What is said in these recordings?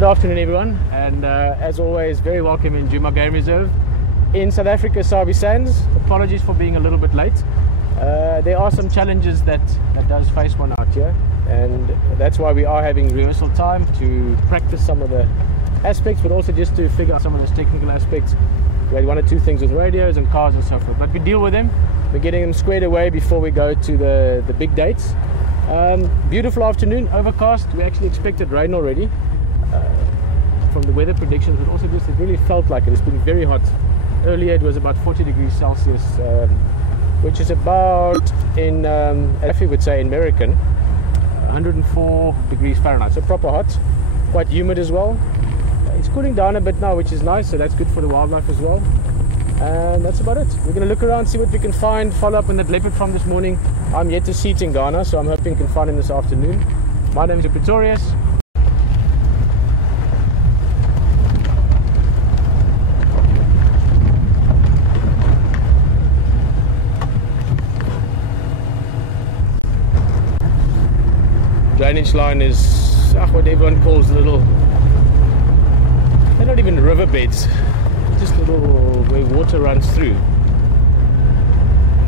Good afternoon everyone, and as always very welcome in Djuma Game Reserve in South Africa, Sabi Sands. Apologies for being a little bit late. There are some challenges that does face one out here, and that's why we are having rehearsal time to practice some of the aspects, but also just to figure out some of those technical aspects. We had one or two things with radios and cars and so forth, but we deal with them. We're getting them squared away before we go to the big dates. Beautiful afternoon, overcast. We actually expected rain already from the weather predictions, but also just it really felt like it. It's been very hot. Earlier it was about 40 degrees Celsius, which is about, in if you would say in American, 104 degrees Fahrenheit. So proper hot, quite humid as well. It's cooling down a bit now, which is nice, so that's good for the wildlife as well. And that's about it. We're going to look around, see what we can find, follow up on that leopard from this morning. I'm yet to see Tingana, so I'm hoping we can find him this afternoon. My name is Pretorius. Drainage line is what everyone calls little, they're not even riverbeds, just little where water runs through.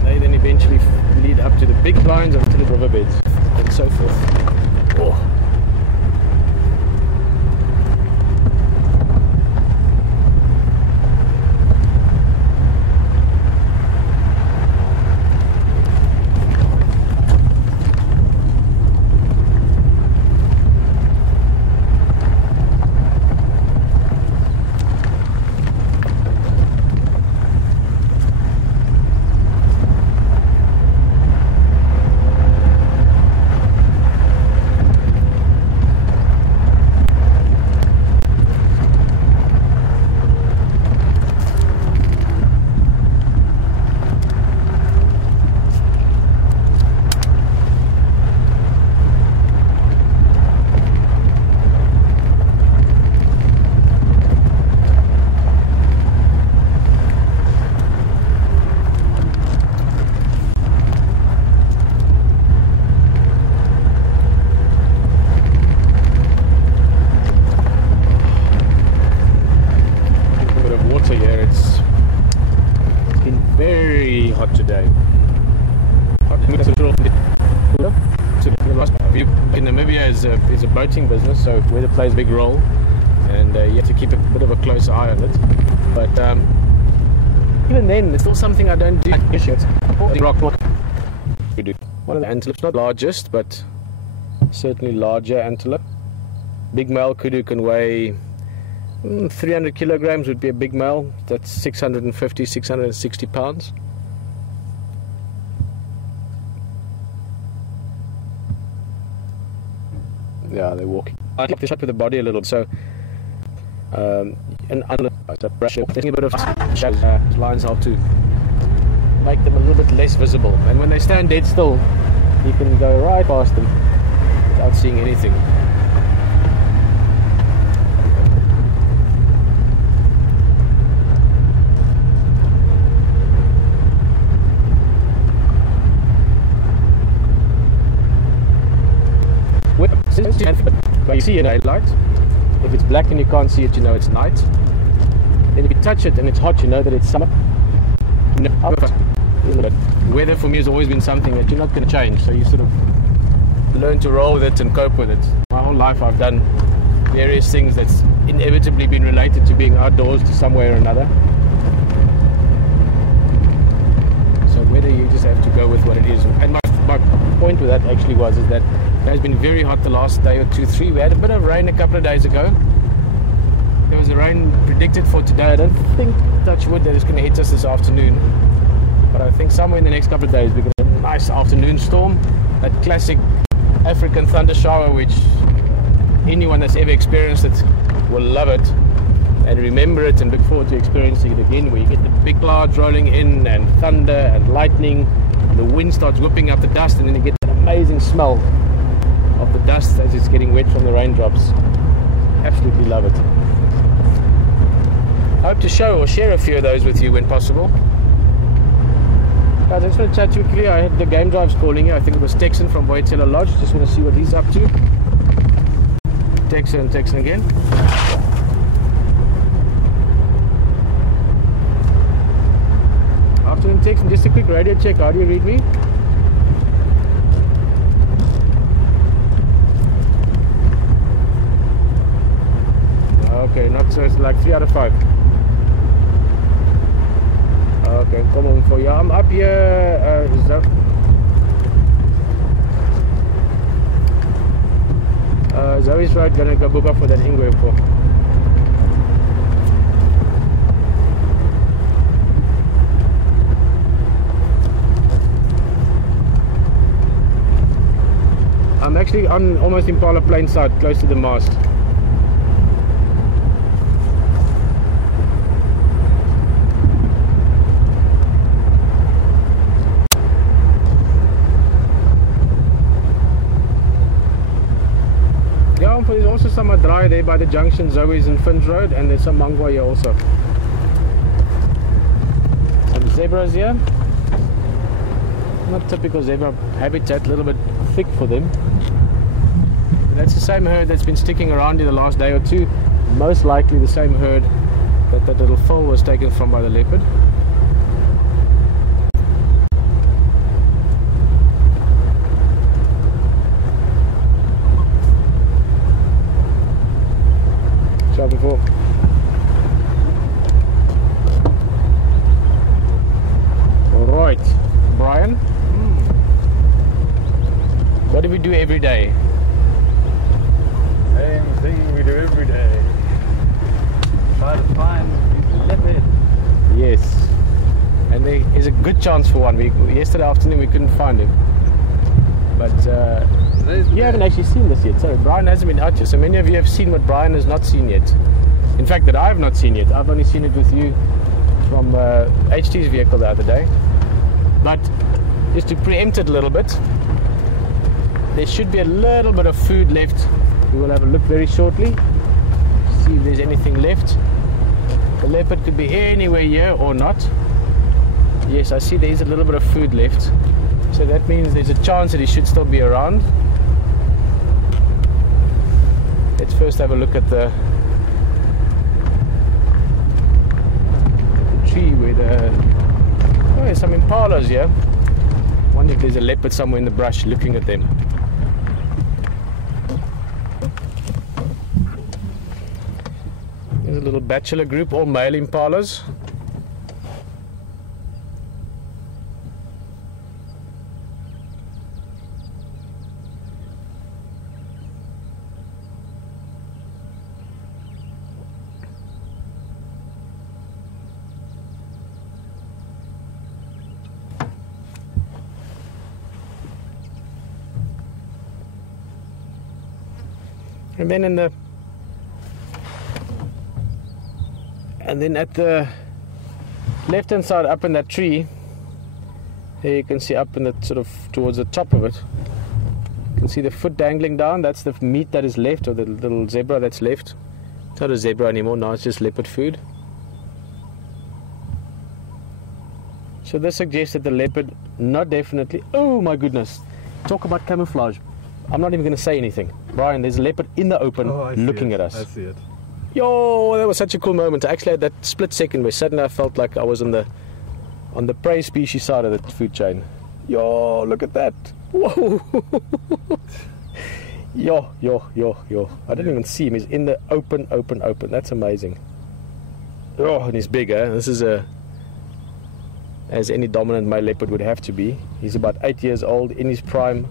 They then eventually lead up to the big lines and to the riverbeds and so forth. Oh. Today. In Namibia is a boating business, so weather plays a big role, and you have to keep a bit of a close eye on it. But even then, it's still something I don't do. We do. One of the antelopes, not largest, but certainly larger antelope. Big male kudu can weigh 300 kilograms would be a big male. That's 650, 660 pounds. Yeah, they're walking. I'd like to shut with the body a little, so and taking a bit of lines help to make them a little bit less visible. And when they stand dead still, you can go right past them without seeing anything. But you see a night. If it's black and you can't see it, you know it's night. Then if you touch it and it's hot, you know that it's summer. Weather for me has always been something that you're not going to change, so you sort of learn to roll with it and cope with it. My whole life I've done various things that's inevitably been related to being outdoors to some way or another. So whether you just have to go with what it is. And my point with that actually is that it has been very hot the last day or two, three. We had a bit of rain a couple of days ago. There was a rain predicted for today. I don't think, touch wood, that it's going to hit us this afternoon. But I think somewhere in the next couple of days we're going to have a nice afternoon storm. That classic African thunder shower, which anyone that's ever experienced it will love it and remember it and look forward to experiencing it again, where you get the big clouds rolling in and thunder and lightning. The wind starts whipping up the dust, and then you get that amazing smell of the dust as it's getting wet from the raindrops. Absolutely love it. I hope to show or share a few of those with you when possible. Guys, I just want to chat to you quickly. I had the game drives calling you. I think it was Texan from Boyetela Lodge. Just want to see what he's up to. Texan again. Afternoon text, and just a quick radio check. How do you read me? Okay, not so. It's like 3 out of 5. Okay, come on for you. I'm up here. Zoe's right. Gonna go book up for that Ingwe for. I'm actually on almost Impala plain side, close to the mast. Yeah, there's also some dry there by the junction, Zoe's and Finns Road, and there's some mangwa here also. Some zebras here. Not typical zebra habitat, a little bit thick for them. That's the same herd that's been sticking around in the last day or two. Most likely the same herd that that little foal was taken from by the leopard. Shot before. Alright, Brian. What do we do every day? Same thing we do every day. Try to find leopard. Yes. And there is a good chance for one. Yesterday afternoon we couldn't find him. But you haven't actually seen this yet. Sorry, Brian hasn't been out yet. So many of you have seen what Brian has not seen yet. In fact, that I have not seen yet. I've only seen it with you from HT's vehicle the other day. But just to preempt it a little bit, there should be a little bit of food left. We will have a look very shortly, see if there's anything left. The leopard could be anywhere here or not. Yes, I see there is a little bit of food left. So that means there's a chance that he should still be around. Let's first have a look at the tree where oh, there's some impalas here. I wonder if there's a leopard somewhere in the brush looking at them. There's a little bachelor group, all male impalas. And then at the left hand side up in that tree, there you can see up in the sort of towards the top of it, you can see the foot dangling down. That's the meat that is left, or the little zebra that's left. It's not a zebra anymore, now it's just leopard food. So this suggests that the leopard, not definitely, oh my goodness, talk about camouflage. I'm not even going to say anything. Brian, there's a leopard in the open looking at us. I see it. Yo, that was such a cool moment. I actually had that split second where suddenly I felt like I was on the prey species side of the food chain. Yo, look at that. Whoa. Yo. I didn't even see him. He's in the open. That's amazing. Oh, and he's bigger. This is as any dominant male leopard would have to be. He's about 8 years old, in his prime.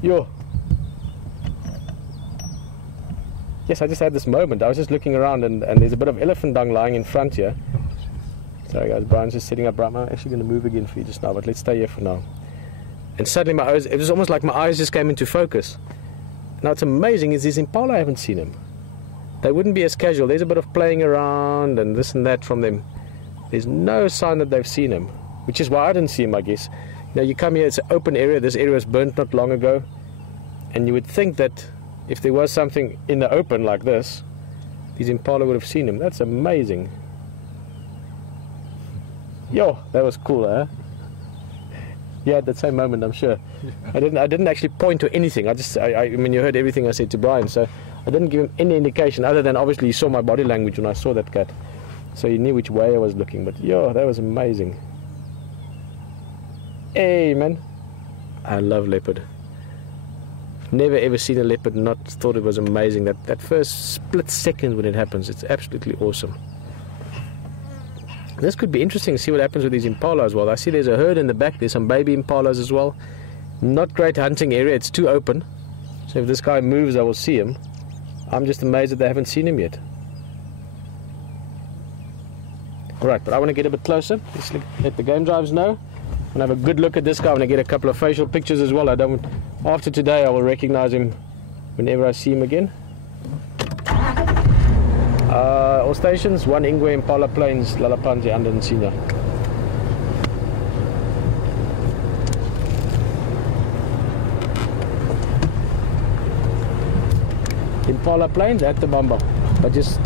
Yo. Yes, I just had this moment. I was just looking around and there's a bit of elephant dung lying in front here. Sorry guys, Brian's just sitting up right now. I'm actually going to move again for you just now, but let's stay here for now. And suddenly my eyes, it was almost like my eyes just came into focus. Now what's amazing is this impala, I haven't seen him. They wouldn't be as casual. There's a bit of playing around and this and that from them. There's no sign that they've seen him, which is why I didn't see him, I guess. Now you come here, it's an open area. This area was burnt not long ago. And you would think that if there was something in the open like this, these impala would have seen him. That's amazing. Yo, that was cool, huh? You had that same moment, I'm sure. I didn't actually point to anything. I mean, you heard everything I said to Brian, so I didn't give him any indication other than obviously he saw my body language when I saw that cat. So he knew which way I was looking. But yo, that was amazing. Hey man, I love leopard. Never ever seen a leopard not thought it was amazing. That first split second when it happens, it's absolutely awesome. This could be interesting to see what happens with these impala as well. I see there's a herd in the back, there's some baby impalas as well. Not great hunting area, it's too open. So if this guy moves, I will see him. I'm just amazed that they haven't seen him yet. Alright, but I want to get a bit closer. Just let the game drives know. And have a good look at this guy. I want to get a couple of facial pictures as well. After today, I will recognize him whenever I see him again. All stations, 1 Ingwe Impala Plains, Lalapanzi, under and senior. Impala Plains at the Bamba, but just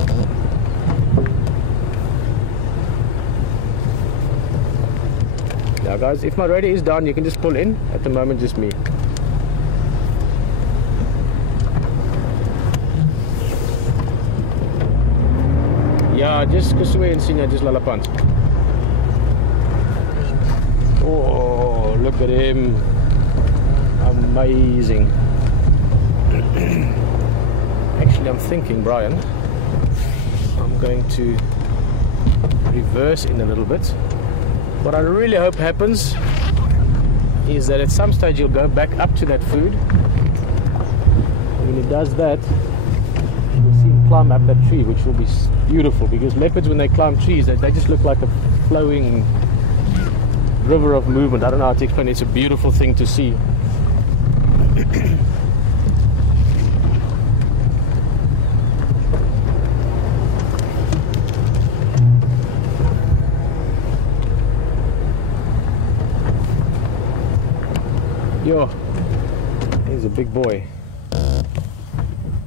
now guys, if my radio is down, you can just pull in. At the moment, just me. Yeah, just Kusue and Senior, just Lalapan. Oh, look at him. Amazing. Actually, I'm thinking, Brian, I'm going to reverse in a little bit. What I really hope happens is that at some stage you'll go back up to that food. And when it does that, you'll see him climb up that tree, which will be beautiful, because leopards, when they climb trees, they just look like a flowing river of movement. I don't know how to explain it. It's a beautiful thing to see. Yo, he's a big boy.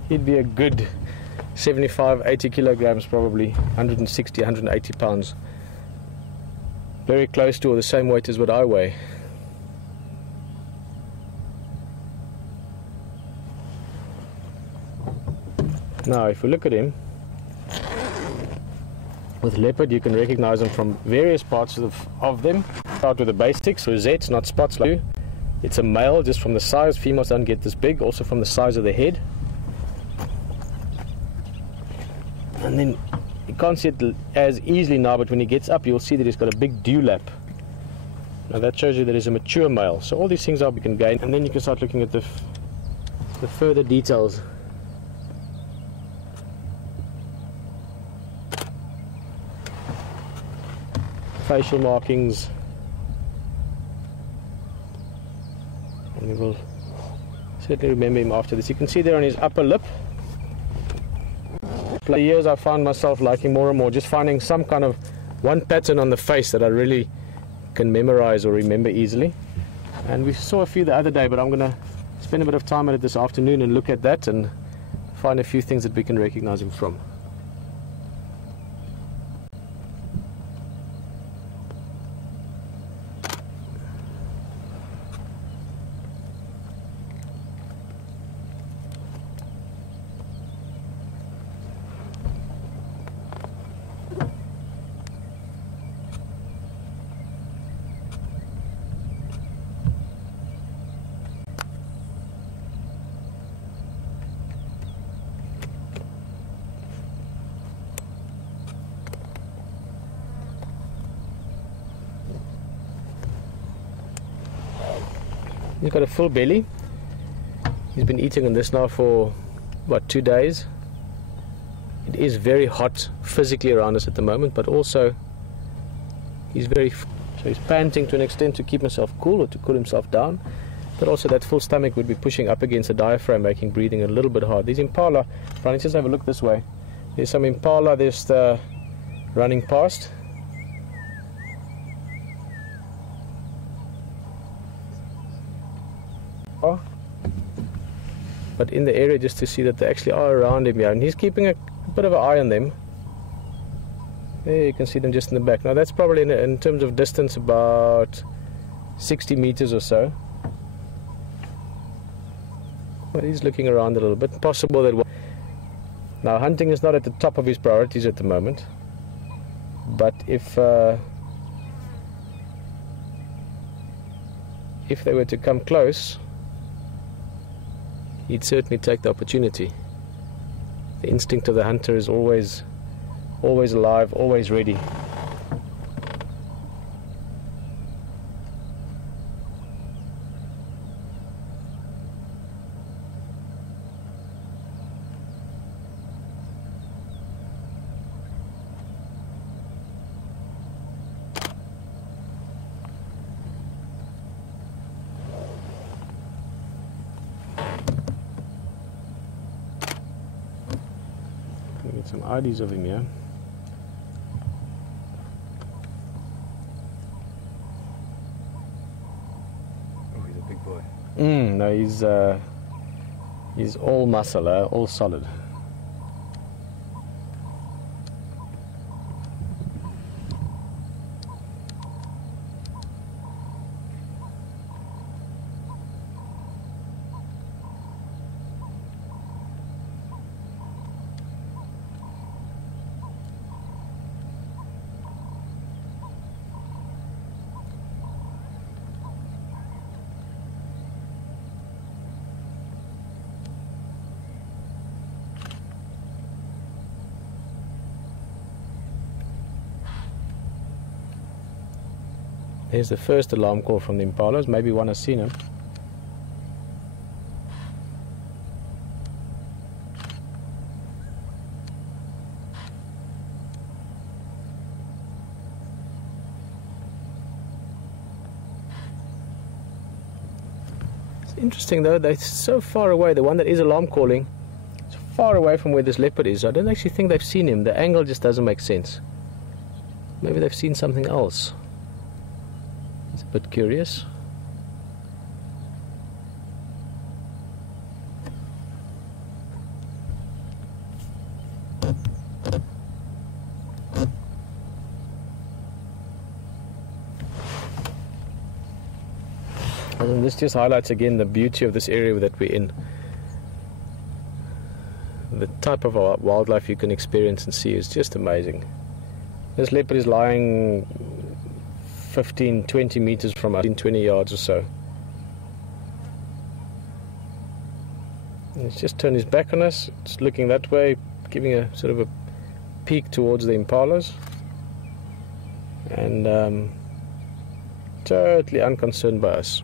He'd be a good 75, 80 kilograms probably, 160, 180 pounds. Very close to or the same weight as what I weigh. Now, if we look at him, with leopard you can recognize them from various parts of them. Start with the basics, rosettes, not spots like you. It's a male just from the size. Females don't get this big, also from the size of the head. And then you can't see it as easily now, but when he gets up you'll see that he's got a big dewlap. Now that shows you that he's a mature male. So all these things we can gain, and then you can start looking at the further details. Facial markings. And we will certainly remember him after this. You can see there on his upper lip. For years I found myself liking more and more, just finding some kind of one pattern on the face that I really can memorize or remember easily. And we saw a few the other day, but I'm going to spend a bit of time at it this afternoon and look at that and find a few things that we can recognize him from. He's got a full belly. He's been eating on this now for about 2 days. It is very hot physically around us at the moment, but also he's so he's panting to an extent to keep himself cool or to cool himself down, but also that full stomach would be pushing up against the diaphragm, making breathing a little bit hard. These impala, Brian, just have a look this way. There's some impala just running past. But in the area, just to see that they actually are around him here, and he's keeping a bit of an eye on them. There you can see them just in the back. Now that's probably in terms of distance about 60 meters or so. But he's looking around a little bit. Possible that now hunting is not at the top of his priorities at the moment, but if if they were to come close, he'd certainly take the opportunity. The instinct of the hunter is always alive, always ready. Get some IDs of him here. Oh, he's a big boy. No, he's all muscle, all solid. Here's the first alarm call from the impalas. Maybe one has seen him. It's interesting though, they're so far away. The one that is alarm calling is far away from where this leopard is. I don't actually think they've seen him. The angle just doesn't make sense. Maybe they've seen something else. It's a bit curious. And this just highlights again the beauty of this area that we're in. The type of wildlife you can experience and see is just amazing. This leopard is lying 15-20 meters from us, in 20 yards or so. And he's just turned his back on us. It's looking that way, giving a sort of a peek towards the impalas, and totally unconcerned by us.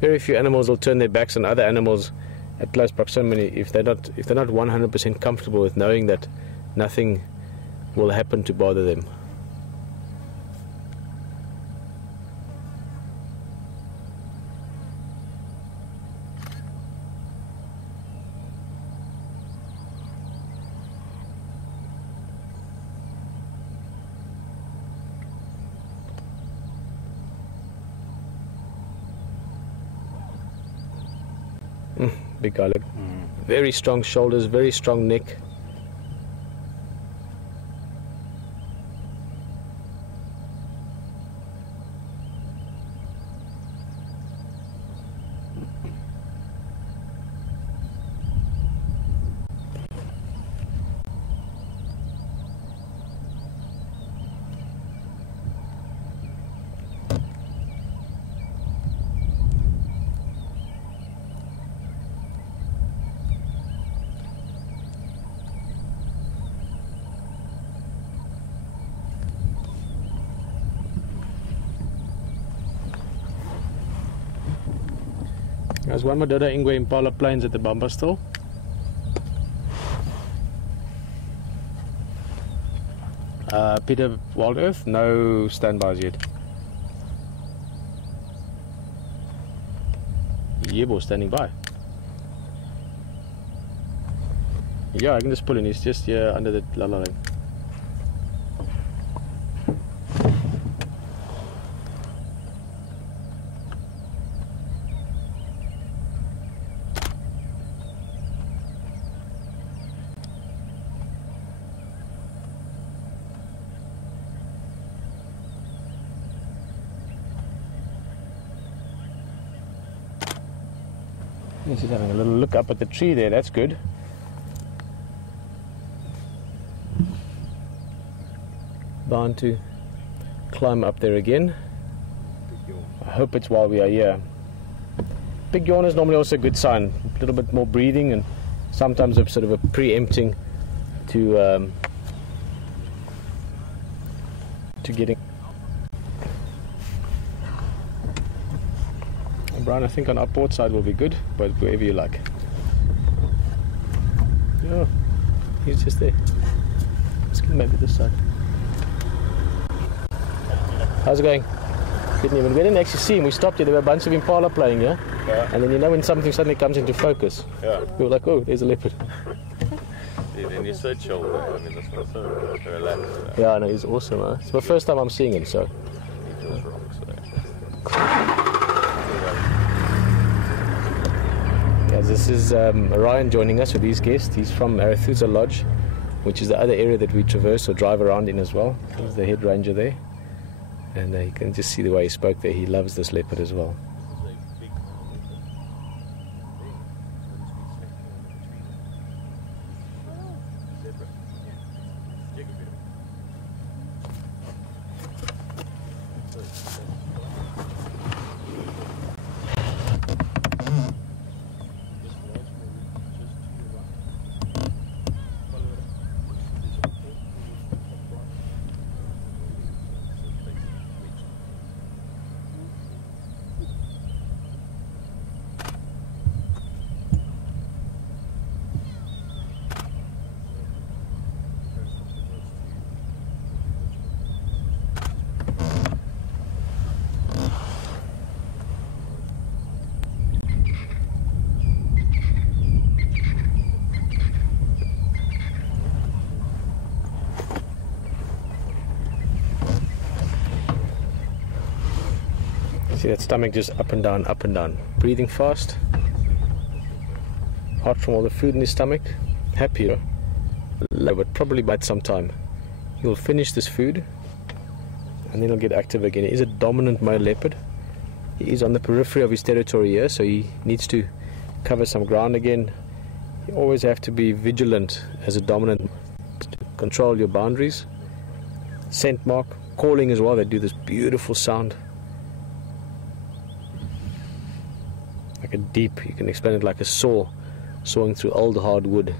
Very few animals will turn their backs on other animals at close proximity if they're not 100% comfortable with knowing that nothing will happen to bother them. Big guy, look. Very strong shoulders, very strong neck. There's one Madoda Ingwe Impala plains at the Bamba still. Peter Wild Earth, no standbys yet. Yebo standing by. Yeah, I can just pull in, he's just here under the lala line. He's just having a little look up at the tree there, that's good. Bound to climb up there again. I hope it's while we are here. Big yawn is normally also a good sign. A little bit more breathing and sometimes a sort of a preempting to getting. Brian, I think on our port side will be good, but wherever you like. Yeah, he's just there. Let's get maybe this side. How's it going? We didn't actually see him. We stopped here. There were a bunch of impala playing here. Yeah. And then you know when something suddenly comes into focus. Yeah. We were like, oh, there's a leopard. Yeah, and he's so chill. I mean, this one's so relaxed. Yeah, I know, he's awesome. Huh? It's the first time I'm seeing him, so. He just rocks, Yeah, this is Ryan joining us with his guest. He's from Arathusa Lodge, which is the other area that we traverse or drive around in as well. He's the head ranger there. And you can just see the way he spoke there. He loves this leopard as well. See that stomach just up and down, up and down. Breathing fast. Hot from all the food in his stomach. Happier. Low, but probably by some time. He'll finish this food and then he'll get active again. He is a dominant male leopard. He is on the periphery of his territory here, so he needs to cover some ground again. You always have to be vigilant as a dominant to control your boundaries. Scent mark, calling as well. They do this beautiful sound. Like a deep, you can explain it like a saw, sawing through old hard wood,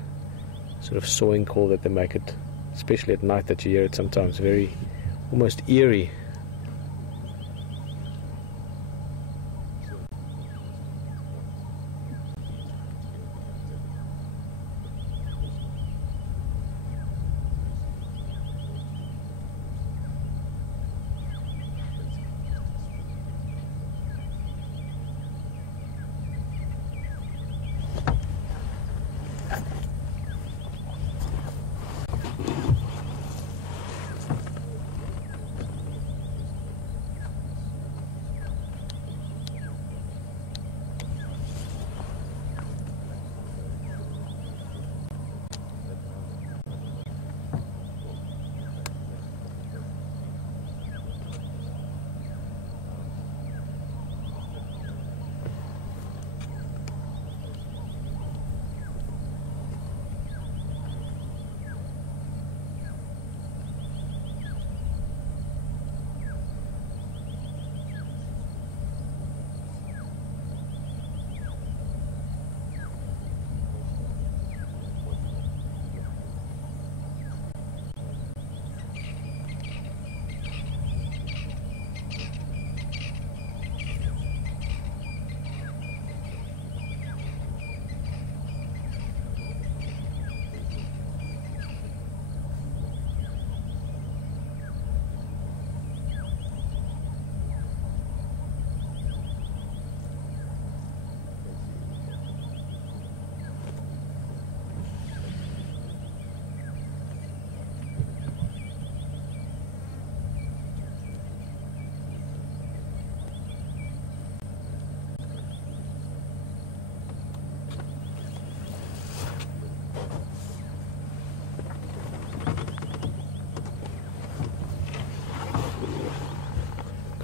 sort of sawing call that they make it, especially at night that you hear it sometimes, very, almost eerie.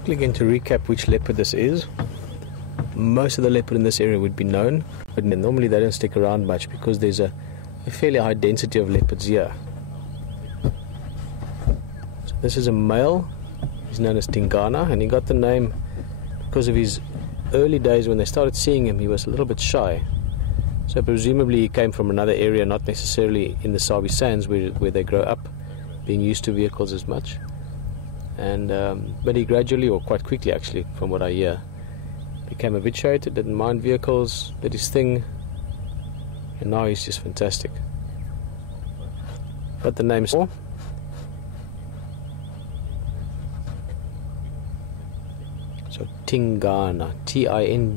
Again, to recap which leopard this is, most of the leopard in this area would be known, but normally they don't stick around much because there's a fairly high density of leopards here. So this is a male, he's known as Tingana, and he got the name because of his early days when they started seeing him, he was a little bit shy. So presumably he came from another area, not necessarily in the Sabi Sands where they grow up, being used to vehicles as much. And but he gradually, or quite quickly actually, from what I hear, became habituated, didn't mind vehicles, did his thing, and now he's just fantastic. But the name's so Tingana, Tingana.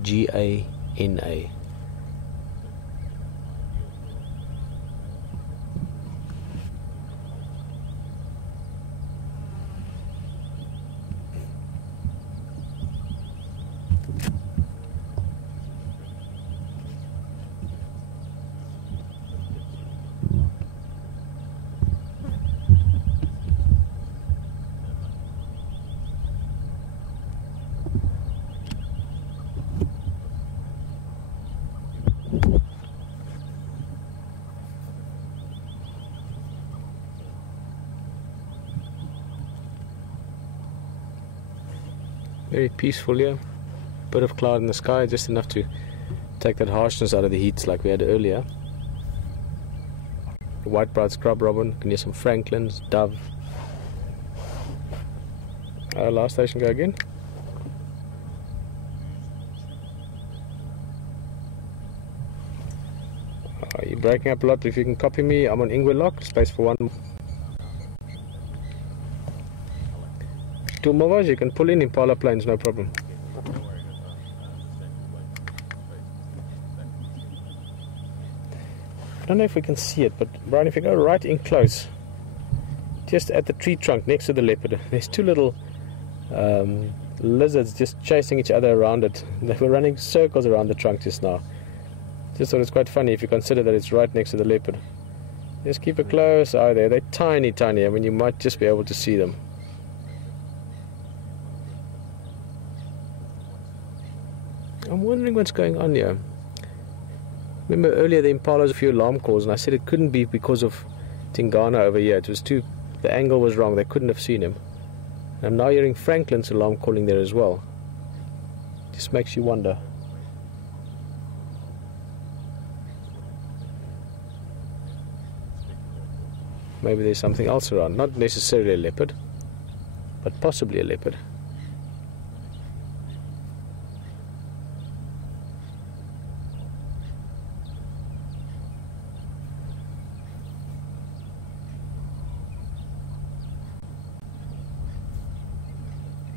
Very peaceful here, bit of cloud in the sky, just enough to take that harshness out of the heat like we had earlier. The white-browed scrub robin, can hear some franklins, dove. Last station, go again. You're breaking up a lot, but if you can copy me, I'm on Ingwe Lock, space for one. Two more, you can pull in Impala planes, no problem. I don't know if we can see it, but Brian, if you go right in close, just at the tree trunk next to the leopard, there's two little lizards just chasing each other around it. They were running circles around the trunk just now. Just thought it's quite funny if you consider that it's right next to the leopard. Just keep a close eye there. They're tiny, tiny. I mean, you might just be able to see them. I'm wondering what's going on here. Remember earlier the impalas a few alarm calls, and I said it couldn't be because of Tingana over here. It was the angle was wrong. They couldn't have seen him. And I'm now hearing Franklin's alarm calling there as well. Just makes you wonder. Maybe there's something else around. Not necessarily a leopard, but possibly a leopard.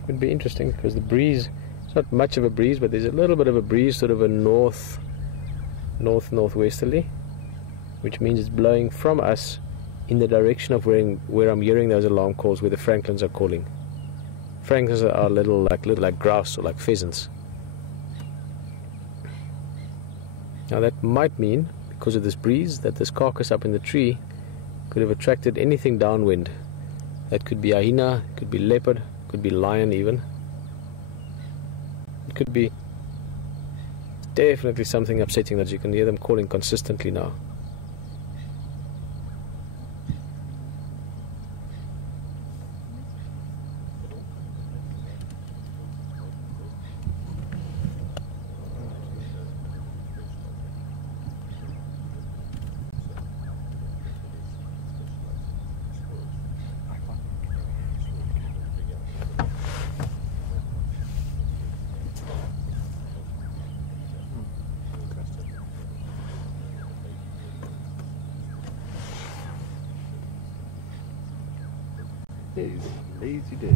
Would be interesting because the breeze, it's not much of a breeze, but there's a little bit of a breeze, sort of a northwesterly, which means it's blowing from us in the direction of where I'm hearing those alarm calls, where the franklins are calling. Franklins are little like grouse or like pheasants. Now that might mean, because of this breeze, that this carcass up in the tree could have attracted anything downwind. That could be a hyena, it could be leopard, could be lion even. It could be definitely something upsetting that you can hear them calling consistently now. Lazy days.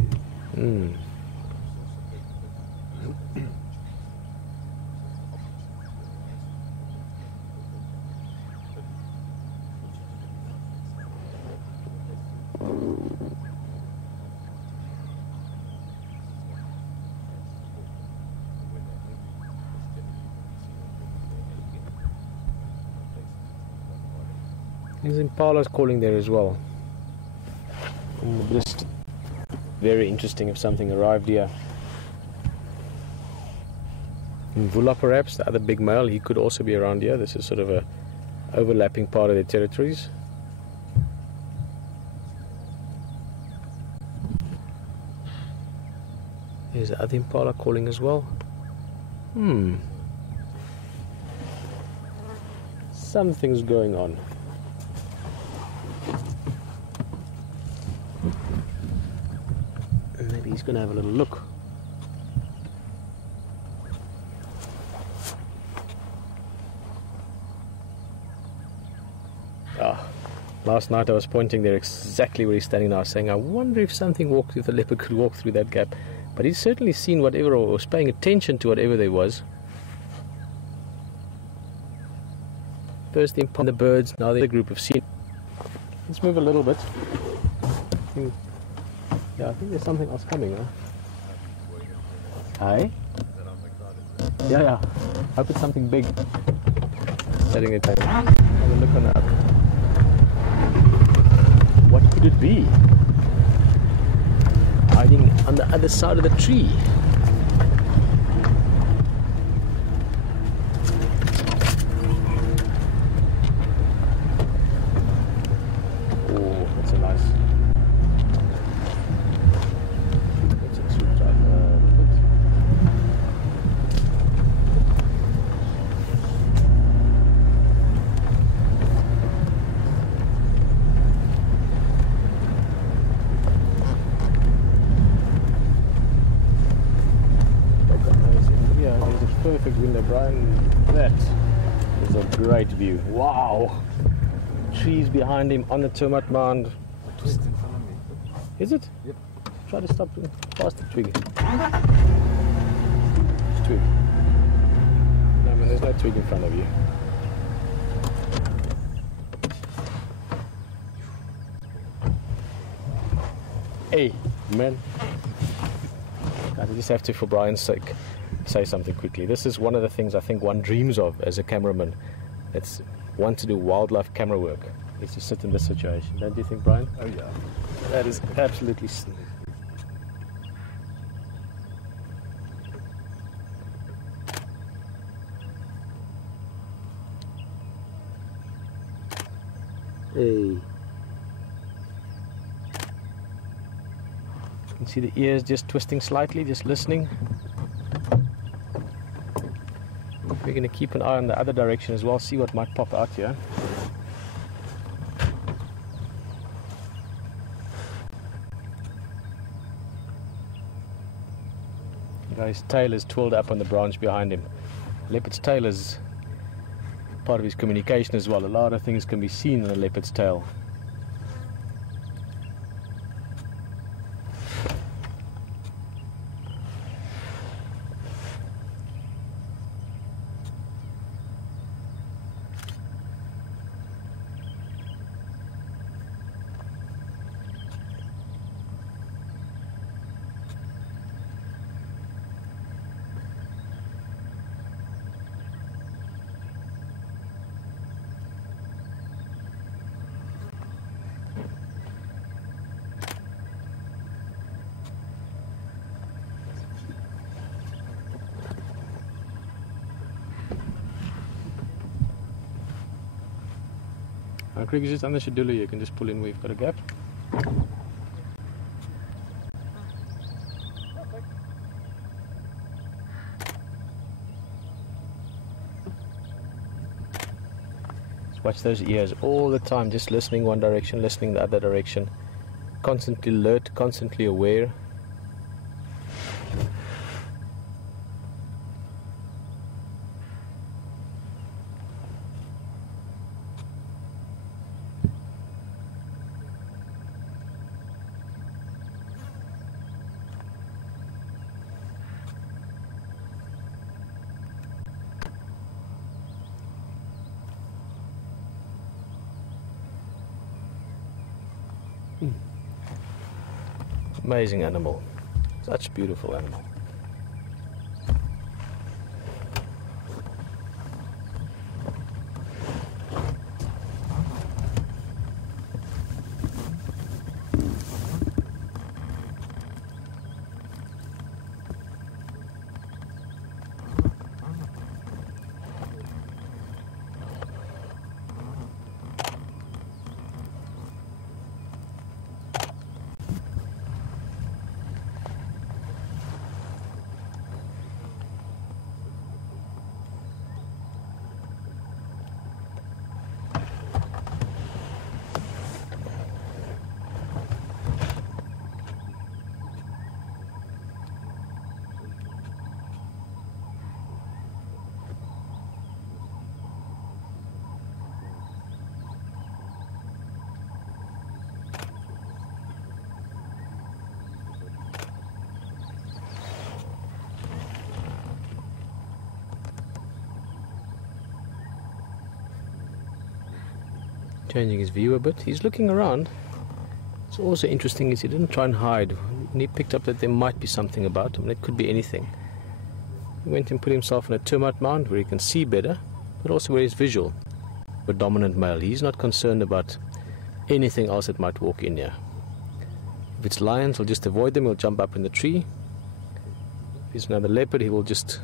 There's impalas calling there as well. Just very interesting if something arrived here. Vula perhaps, the other big male, he could also be around here. This is sort of a overlapping part of their territories. There's the other impala calling as well. Something's going on. Maybe he's going to have a little look. Last night I was pointing there exactly where he's standing now, saying, I wonder if if the leopard could walk through that gap. But he's certainly seen whatever, or was paying attention to whatever there was. First the birds, now the group have seen. Let's move a little bit. I think there's something else coming, huh? Hi? Yeah. I hope it's something big. Setting it back. Have a look on that. What could it be? Hiding on the other side of the tree. Oh, that's a nice. That's a sweet drive. Perfect window, Brian. That is a great view. Wow! Trees behind him on the termite mound. Just in front of me. Is it? Yep. Try to stop past the twig. Twig. No, man, there's no twig in front of you. Hey, man. I just have to, for Brian's sake, say something quickly. This is one of the things I think one dreams of as a cameraman. It's want to do wildlife camera work. Is to sit in this situation. Don't you think, Brian? Oh yeah. That is absolutely. Hey. You can see the ears just twisting slightly, just listening. We're going to keep an eye on the other direction as well, see what might pop out here. His tail is twirled up on the branch behind him. Leopard's tail is part of his communication as well. A lot of things can be seen on a leopard's tail. Craig is just under Shadula, you can just pull in where you've got a gap. Just watch those ears all the time, just listening one direction, listening the other direction. Constantly alert, constantly aware. Amazing animal, such a beautiful animal. Changing his view a bit. He's looking around. What's also interesting is he didn't try and hide. When he picked up that there might be something about him, it could be anything. He went and put himself in a termite mound where he can see better, but also where he's visual. A dominant male. He's not concerned about anything else that might walk in here. If it's lions, he'll just avoid them. He'll jump up in the tree. If it's another leopard, he will just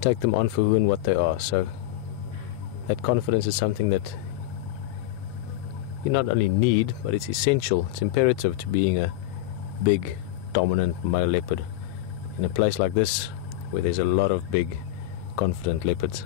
take them on for who and what they are. So that confidence is something that you not only need, but it's essential, it's imperative to being a big, dominant male leopard in a place like this where there's a lot of big, confident leopards.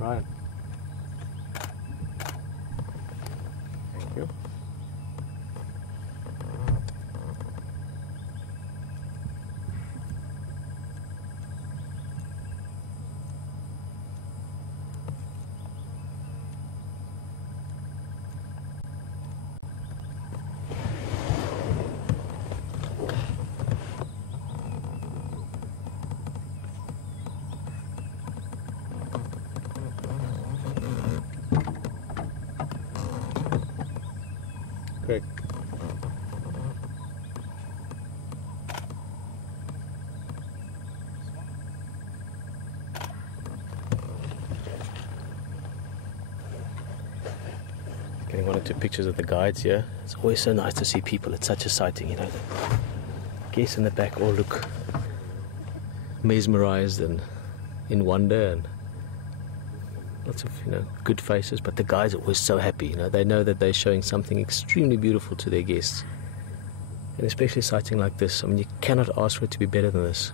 Right. Thank you. Great. Getting one or two pictures of the guides here. It's always so nice to see people at such a sighting, you know. The guests in the back all look mesmerized and in wonder and lots of, you know, good faces, but the guys are always so happy, you know. They know that they're showing something extremely beautiful to their guests. And especially a sighting like this, I mean, you cannot ask for it to be better than this.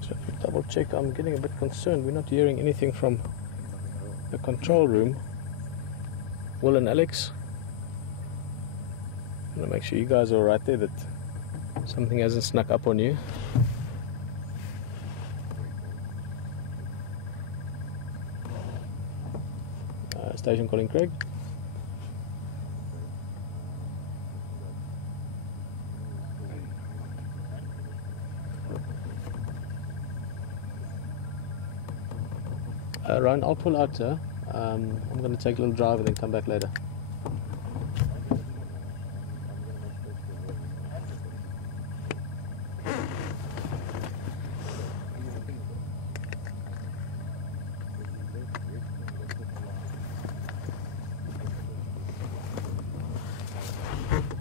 So if you double check, I'm getting a bit concerned. We're not hearing anything from the control room. Will and Alex, I want to make sure you guys are alright there, that something hasn't snuck up on you. Station calling Craig. Ryan, I'll pull out, sir. I'm going to take a little drive and then come back later.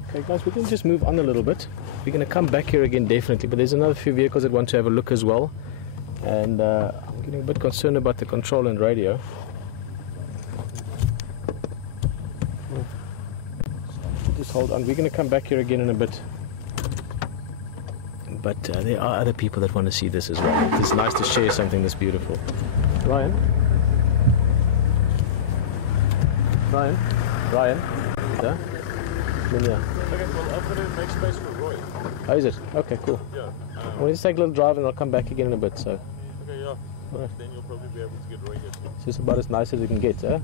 Okay guys, we're going to just move on a little bit. We're going to come back here again definitely, but there's another few vehicles that want to have a look as well. And I'm getting a bit concerned about the control and radio. just hold on. We're going to come back here again in a bit. But there are other people that want to see this as well. It's nice to share something this beautiful. Ryan? Ryan? Yeah? Okay, well, I'm going to make space for Roy. Oh, is it? Okay, cool. Yeah. We'll just take a little drive and I'll come back again in a bit, so. Okay, yeah. Right. Then you'll probably be able to get Roy here too. It's just about as nice as it can get, huh?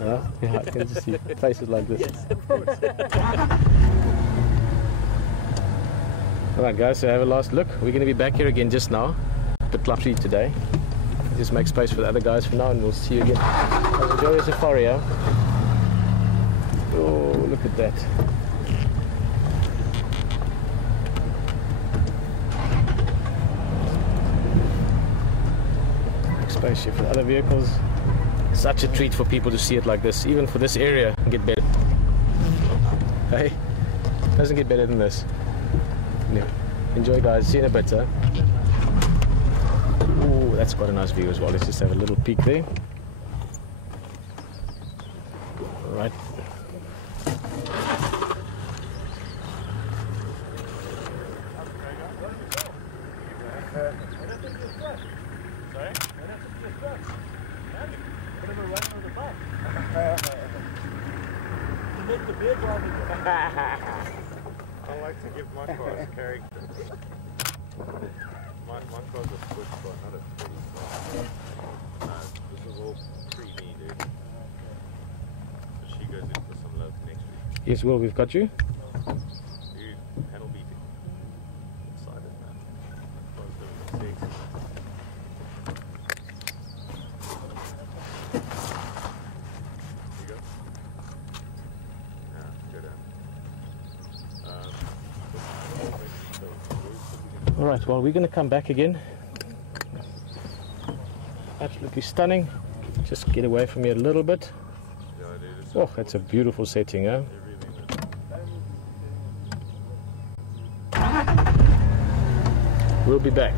Yeah, I can just see places like this. Yes, of course. Alright guys, so have a last look. We're going to be back here again just now. The club tree today. Just make space for the other guys for now and we'll see you again. Enjoy your safari, huh? Oh, look at that. Make space here for the other vehicles. Such a treat for people to see it like this. Even for this area, get better. Hey, doesn't get better than this. Yeah. Enjoy guys, see you in a bit, huh? Ooh, that's quite a nice view as well. Let's just have a little peek there. Alright. I like to give my cars character. My car's a sports car, not a pretty car. This is all pre-me, dude. So she goes in for some love next week. Yes, Will, we've got you. Dude, panel beating. Excited, man. Car's doing six. You go. Yeah, go down. Alright, well, we're going to come back again. Absolutely stunning. Just get away from here a little bit. Oh, that's a beautiful setting, huh? We'll be back.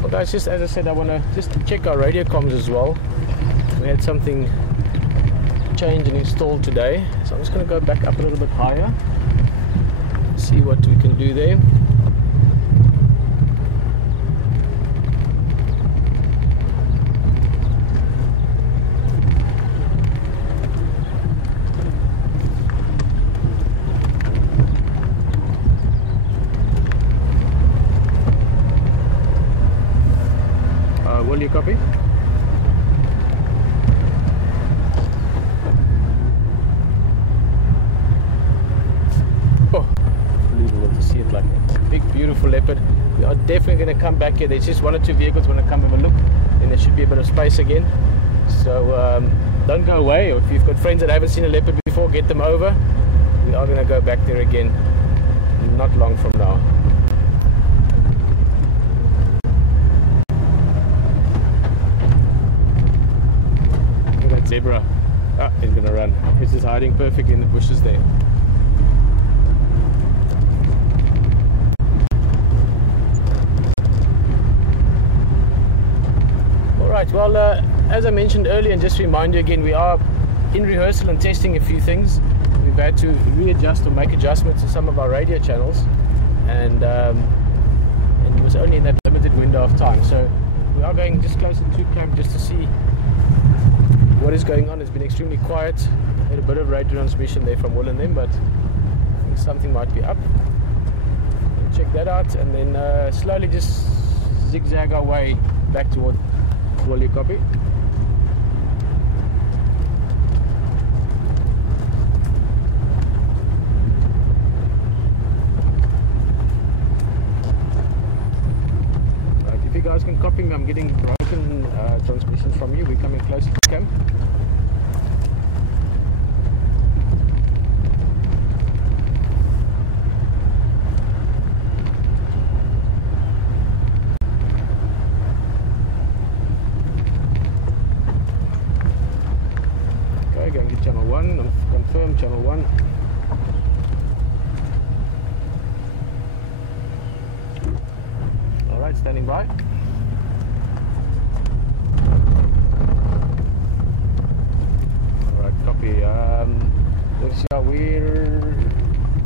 Well guys, just as I said, I want to just check our radio comms as well. We had something changed and installed today, so I'm just going to go back up a little bit higher, see what we can do there. Will you copy? Oh, unbelievable to see it like that. Big, beautiful leopard. We are definitely going to come back here. There's just one or two vehicles want to come have a look, and there should be a bit of space again. So don't go away. Or if you've got friends that haven't seen a leopard before, get them over. We are going to go back there again not long from now. Zebra. Ah, he's gonna run. He's just hiding perfectly in the bushes there. Alright, well, as I mentioned earlier, and just to remind you again, we are in rehearsal and testing a few things. We've had to readjust or make adjustments to some of our radio channels, and it was only in that limited window of time. So we are going just closer to camp just to see what is going on. It's been extremely quiet. Had a bit of radio transmission there from Will and them, but I think something might be up. We'll check that out and then slowly just zigzag our way back toward Will. You copy? Right, if you guys can copy me, I'm getting broken transmission from you. We're coming closer to camp. Okay, going to channel 1, confirm channel 1. pilot standing by. Alright, copy. We're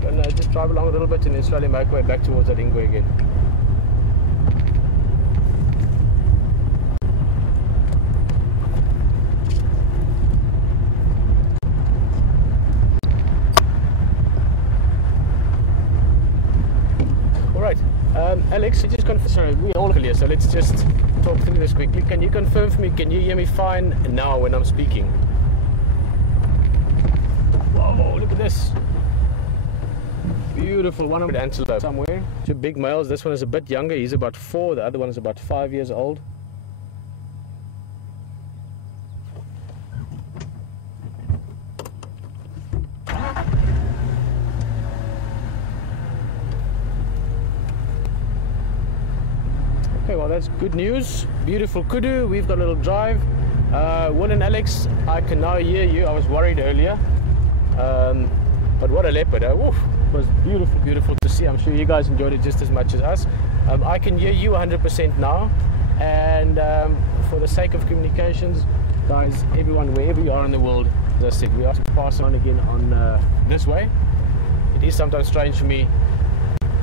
gonna just drive along a little bit and then slowly make our way back towards that Ingwe again. Alex, you just sorry, we're all clear, so let's just talk through this quickly. Can you confirm for me, can you hear me fine now when I'm speaking? Whoa, look at this. Beautiful, one of the antelope somewhere. Two big males, this one is a bit younger, he's about 4, the other one is about 5 years old. Okay, well that's good news. Beautiful kudu. We've got a little drive. Will and Alex, I can now hear you. I was worried earlier. But what a leopard. Woof. It was beautiful, beautiful to see. I'm sure you guys enjoyed it just as much as us. I can hear you 100% now. And for the sake of communications, guys, everyone, wherever you are in the world, as I said, we are to pass on again on this way. It is sometimes strange for me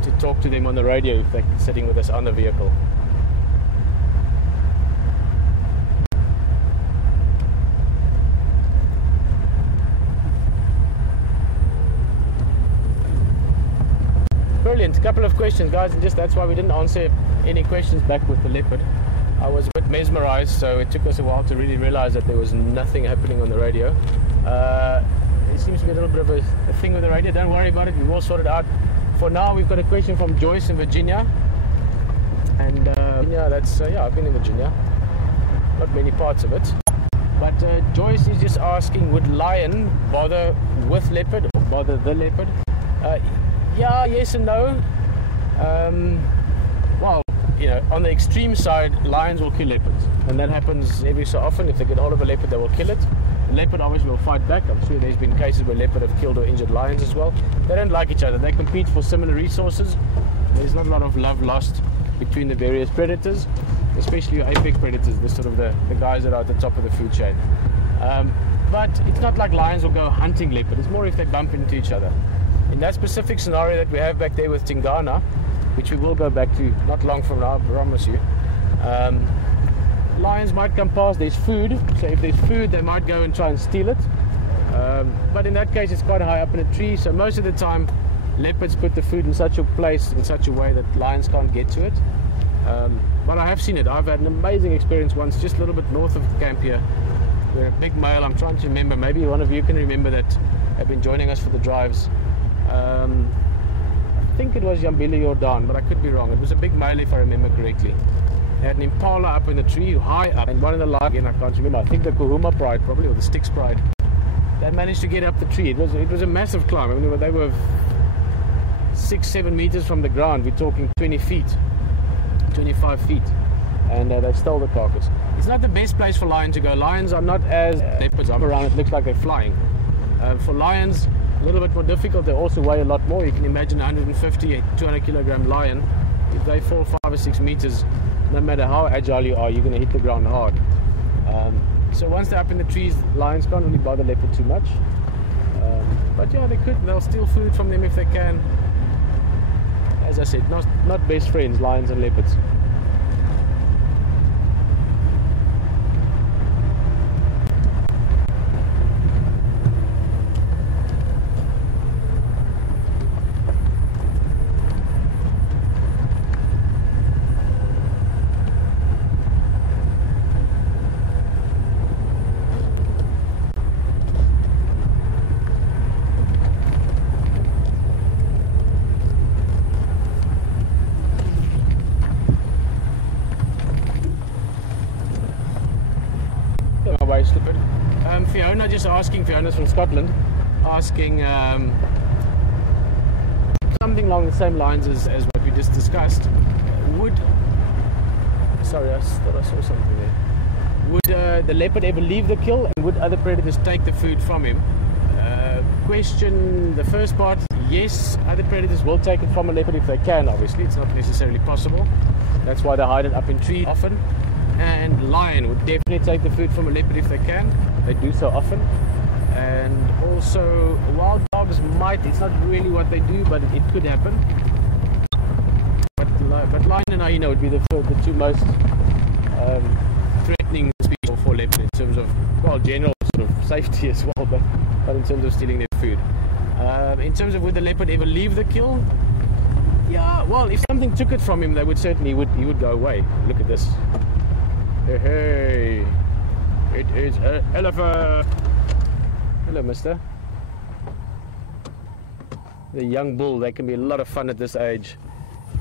to talk to them on the radio if they're sitting with us on the vehicle. Brilliant. A couple of questions, guys, and just that's why we didn't answer any questions back with the leopard. I was a bit mesmerized, so it took us a while to really realize that there was nothing happening on the radio. There seems to be a little bit of a thing with the radio. Don't worry about it, we will sort it out. For now, we've got a question from Joyce in Virginia. And Virginia, that's, yeah, I've been in Virginia. Not many parts of it. But Joyce is just asking, would lion bother with leopard or bother the leopard? Yeah, yes and no. Well, you know, on the extreme side, lions will kill leopards, and that happens every so often. If they get hold of a leopard, they will kill it. The leopard obviously will fight back. I'm sure there's been cases where leopard have killed or injured lions as well. They don't like each other. They compete for similar resources. There's not a lot of love lost between the various predators, especially your apex predators, the sort of the guys that are at the top of the food chain. But it's not like lions will go hunting leopard. It's more if they bump into each other. In that specific scenario that we have back there with Tingana, which we will go back to not long from now, I promise you, lions might come past. There's food, so if there's food they might go and try and steal it, but in that case it's quite high up in a tree, so most of the time leopards put the food in such a place, in such a way that lions can't get to it. But I have seen it. I've had an amazing experience once just a little bit north of the camp here where a big male, I'm trying to remember, maybe one of you can remember that have been joining us for the drives. I think it was Yambili or Dan, but I could be wrong. It was a big male if I remember correctly. They had an impala up in the tree, high up, and one of the lions, again I can't remember, I think the Kuhuma pride probably, or the Styx pride, they managed to get up the tree. It was a massive climb. I mean, they were 6-7 meters from the ground. We're talking 20 feet, 25 feet, and they stole the carcass. It's not the best place for lions to go. Lions are not as leopards are around. It looks like they're flying. For lions, a little bit more difficult. They also weigh a lot more. You can imagine a 150, 200 kilogram lion. If they fall 5 or 6 meters, no matter how agile you are, you're going to hit the ground hard. So once they're up in the trees, lions can't really bother leopard too much. But yeah, they'll steal food from them if they can. As I said, not best friends, lions and leopards. Fiona just asking, Fiona's from Scotland, asking something along the same lines as what we just discussed. Sorry, I thought I saw something there. Would the leopard ever leave the kill, and would other predators take the food from him? Question, the first part, yes, other predators will take it from a leopard if they can, obviously. It's not necessarily possible. That's why they hide it up in trees often. And lion would definitely take the food from a leopard if they can. They do so often. And also wild dogs might, it's not really what they do, but it could happen. But lion and hyena would be the two most threatening species for leopard in terms of, well, general sort of safety as well, but in terms of stealing their food. In terms of would the leopard ever leave the kill? Yeah, well, if something took it from him, they would certainly he would go away. Look at this. Hey, it is an elephant. Hello, mister. The young bull, they can be a lot of fun at this age.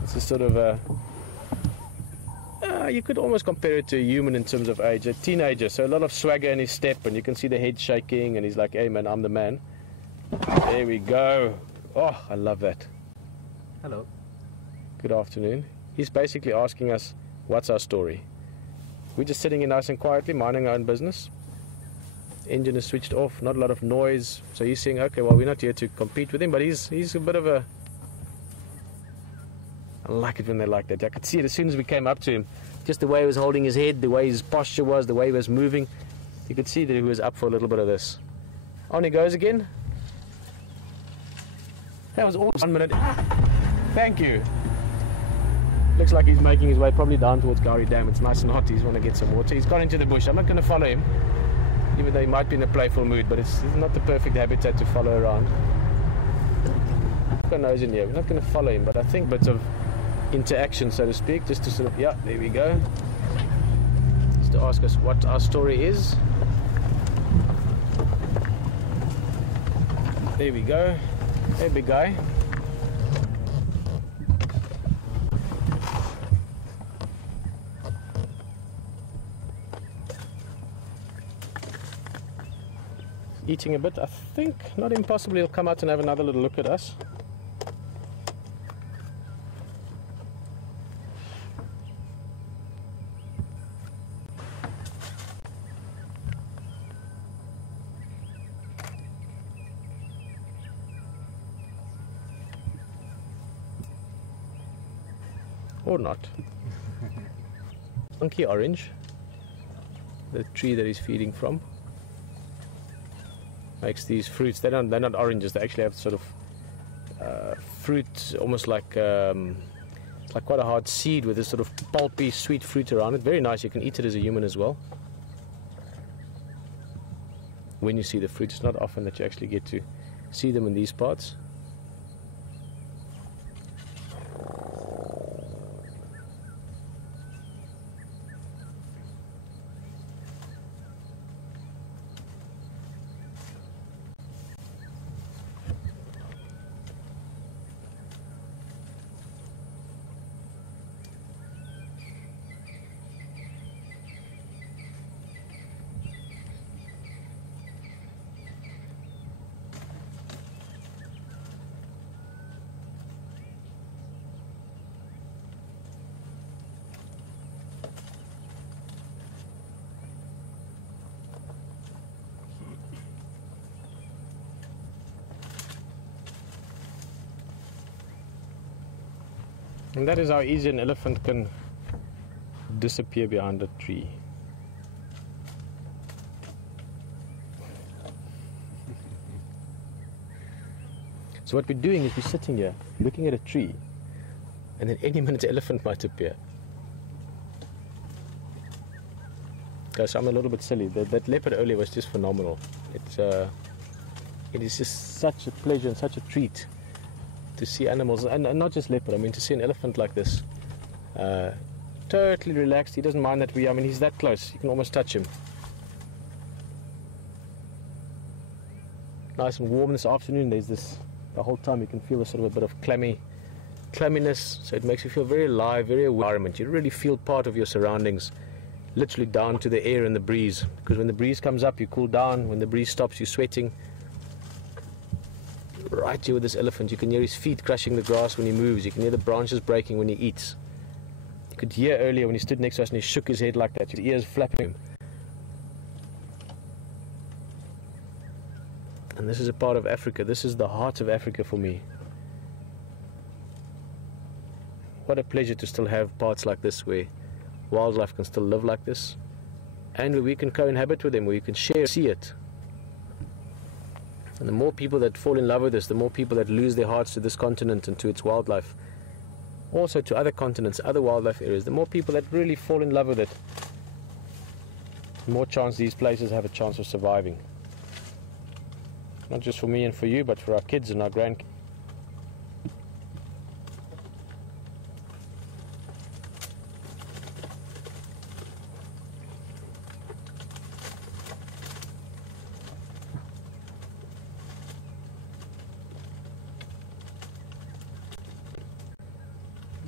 It's a sort of a... you could almost compare it to a human in terms of age. A teenager, so a lot of swagger in his step, and you can see the head shaking, and he's like, hey man, I'm the man. There we go. Oh, I love that. Hello. Good afternoon. He's basically asking us, what's our story? We're just sitting here nice and quietly, minding our own business. Engine is switched off, not a lot of noise. So he's saying, okay, well, we're not here to compete with him, but he's a bit of a... I like it when they're like that. I could see it as soon as we came up to him. Just the way he was holding his head, the way his posture was, the way he was moving. You could see that he was up for a little bit of this. On he goes again. That was awesome. 1 minute. Thank you. Looks like he's making his way probably down towards Gowrie Dam. It's nice and hot. He's want to get some water. He's gone into the bush. I'm not going to follow him, even though he might be in a playful mood, but it's not the perfect habitat to follow around. I've got a nose in here. We're not going to follow him, but I think bits of interaction, so to speak, just to sort of, yeah, there we go. Just to ask us what our story is. There we go. Hey, big guy. Eating a bit. I think, not impossible, he'll come out and have another little look at us. Or not. Funky orange, the tree that he's feeding from, makes these fruits. They're not oranges. They actually have sort of fruit, almost like it's like quite a hard seed with this sort of pulpy, sweet fruit around it. Very nice. You can eat it as a human as well. When you see the fruit, it's not often that you actually get to see them in these parts. And that is how easy an elephant can disappear behind a tree. So what we're doing is we're sitting here, looking at a tree, and then any minute the elephant might appear. Guys, I'm a little bit silly. That leopard earlier was just phenomenal. It is just such a pleasure and such a treat to see animals, and not just leopard. I mean, to see an elephant like this, totally relaxed. He doesn't mind that he's that close. You can almost touch him. Nice and warm this afternoon. There's this, the whole time you can feel a sort of a bit of clamminess. So it makes you feel very alive, very aware of the environment. You really feel part of your surroundings, literally down to the air and the breeze. Because when the breeze comes up, you cool down. When the breeze stops, you're sweating. Right here with this elephant, you can hear his feet crushing the grass when he moves. You can hear the branches breaking when he eats. You could hear earlier when he stood next to us and he shook his head like that, his ears flapping. And this is a part of Africa. This is the heart of Africa for me. what a pleasure to still have parts like this where wildlife can still live like this, and where we can co-inhabit with them, where you can share, see it. And the more people that fall in love with this, the more people that lose their hearts to this continent and to its wildlife, also to other continents, other wildlife areas, the more people that really fall in love with it, the more chance these places have a chance of surviving. Not just for me and for you, but for our kids and our grandkids.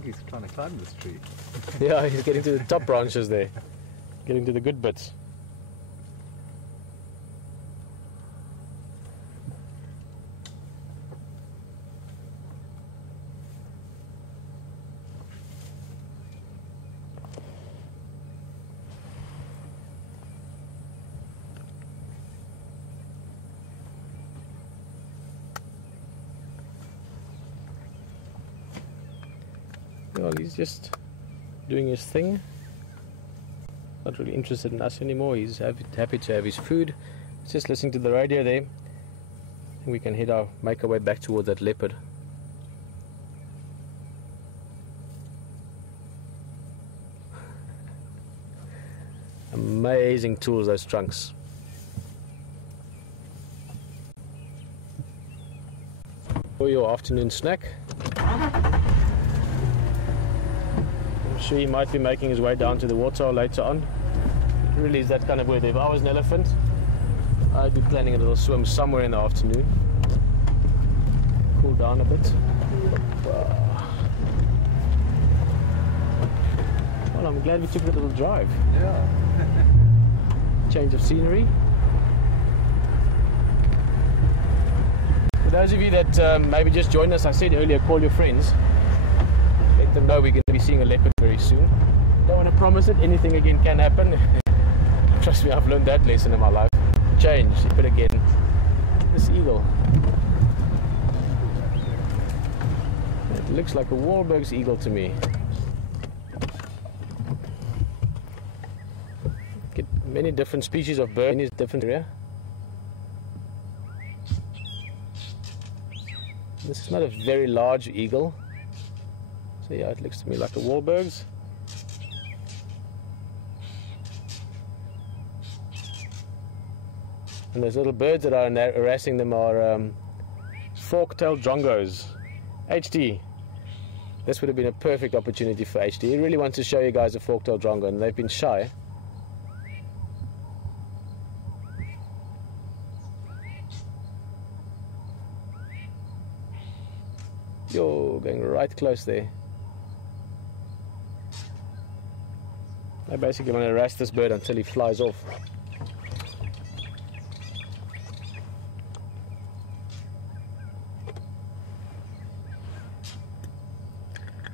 He's trying to climb this tree. Yeah, he's getting to the top branches there, getting to the good bits. Well, he's just doing his thing. Not really interested in us anymore. He's happy to have his food. He's just listening to the radio there. And we can make our way back towards that leopard. Amazing tools, those trunks. For your afternoon snack. I'm sure he might be making his way down to the water later on. It really is that kind of weather. If I was an elephant, I'd be planning a little swim somewhere in the afternoon. Cool down a bit. Well, I'm glad we took a little drive. Yeah. Change of scenery. For those of you that maybe just joined us, I said earlier, call your friends. Let them know we're going to be seeing a leopard very soon. Don't want to promise it, anything again can happen. Trust me, I've learned that lesson in my life. Change, but again, this eagle. It looks like a Wahlberg's eagle to me. Get many different species of bird in this different area. This is not a very large eagle. So yeah, it looks to me like a Wahlberg's. And those little birds that are harassing them are fork-tailed drongos. HD. This would have been a perfect opportunity for HD. He really wants to show you guys a fork-tailed drongo, and they've been shy. Yo, going right close there. I basically want to harass this bird until he flies off.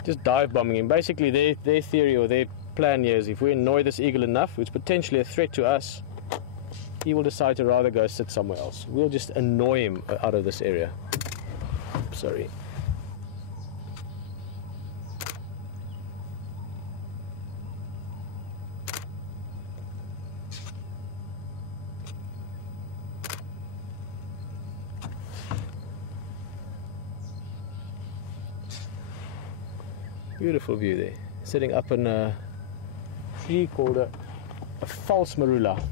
Just dive bombing him. Basically their theory or their plan here is if we annoy this eagle enough, which is potentially a threat to us, he will decide to rather go sit somewhere else. We'll just annoy him out of this area. Sorry. Beautiful view there. Sitting up in a tree called a false marula.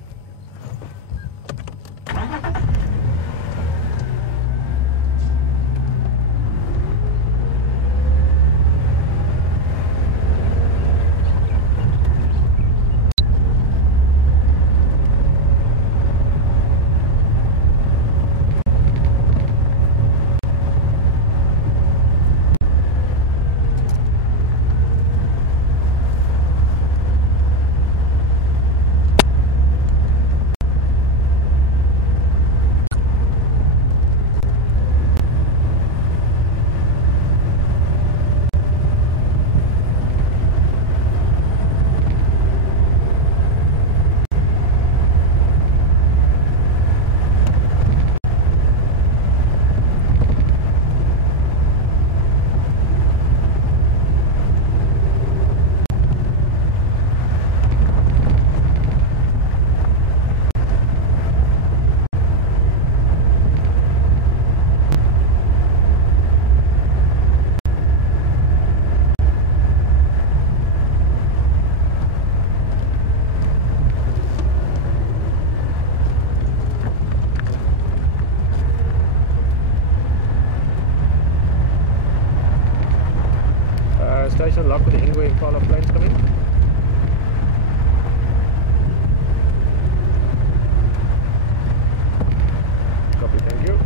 Impala planes coming. Copy, thank you.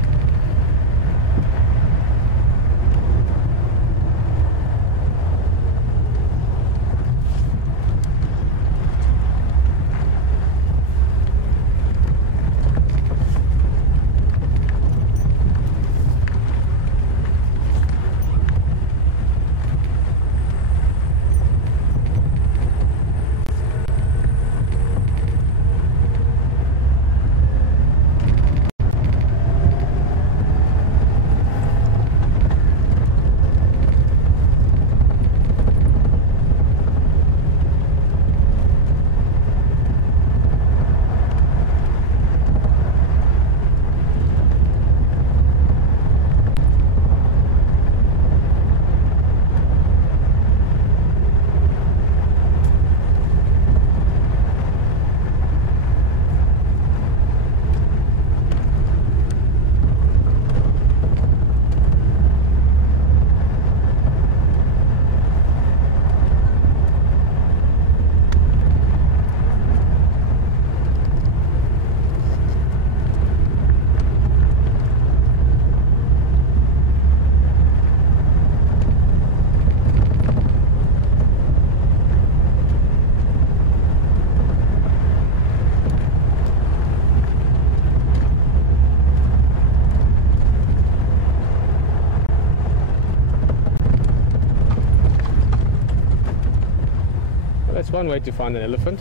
That's one way to find an elephant,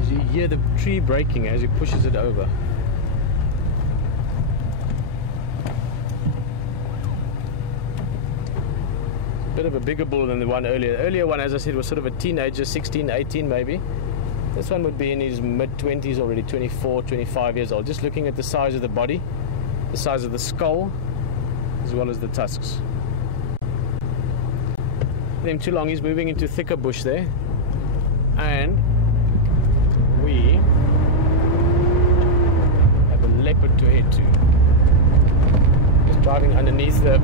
is you hear the tree breaking as he pushes it over. It's a bit of a bigger bull than the one earlier. The earlier one, as I said, was sort of a teenager, 16, 18 maybe. This one would be in his mid-20s already, 24, 25 years old. Just looking at the size of the body, the size of the skull, as well as the tusks. Him too long, he's moving into thicker bush there, and we have a leopard to head to. Just driving underneath the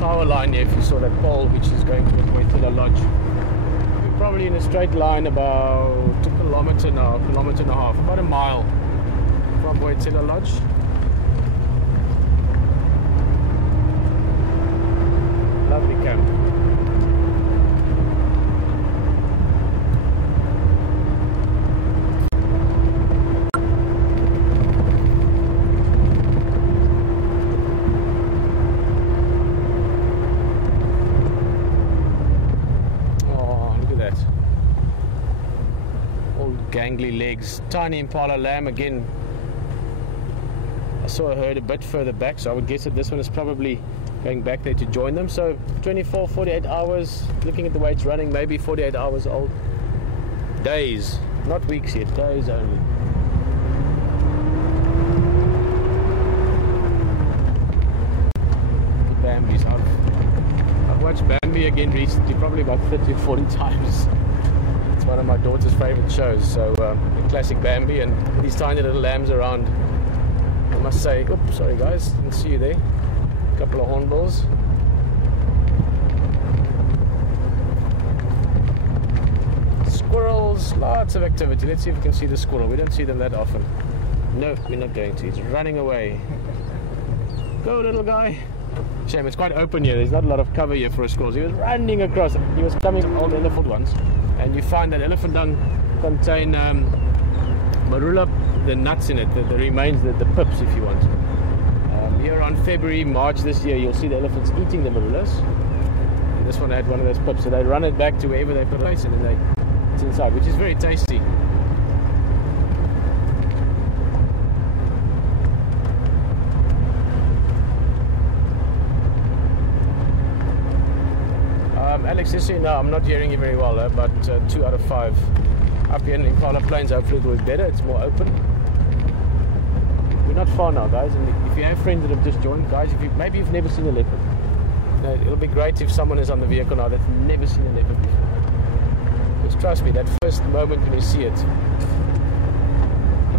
power line here, if you saw that pole which is going towards Waitila Lodge. We're probably in a straight line about a kilometer now, kilometer and a half, about a mile from Waitila Lodge. Lovely camp. Gangly legs, tiny Impala lamb again. I saw a herd a bit further back, so I would guess that this one is probably going back there to join them. So 24, 48 hours, looking at the way it's running, maybe 48 hours old. Days, not weeks yet, days only. The Bambis, I've watched Bambi again recently, probably about 30 or 40 times. One of my daughter's favorite shows, so the classic Bambi and these tiny little lambs around. I must say, oops, sorry guys, didn't see you there. A couple of hornbills. Squirrels, lots of activity. Let's see if we can see the squirrel. We don't see them that often. No, we're not going to. He's running away. Go, little guy. Shame, it's quite open here. There's not a lot of cover here for a squirrel. He was running across. He was coming from old elephant ones. And you find that elephant dung contain marula, the nuts in it, the remains, the pips if you want. Here around February, March this year, you'll see the elephants eating the marulas. And this one had one of those pips, so they run it back to wherever they put it and it's inside, which is very tasty. Alex is saying, no, I'm not hearing you very well, but 2 out of 5. Up here in Impala Plains, hopefully it will be better, it's more open. We're not far now, guys, and if you have friends that have just joined, guys, maybe you've never seen a leopard. It'll be great if someone is on the vehicle now that's never seen a leopard before. Because trust me, that first moment when you see it,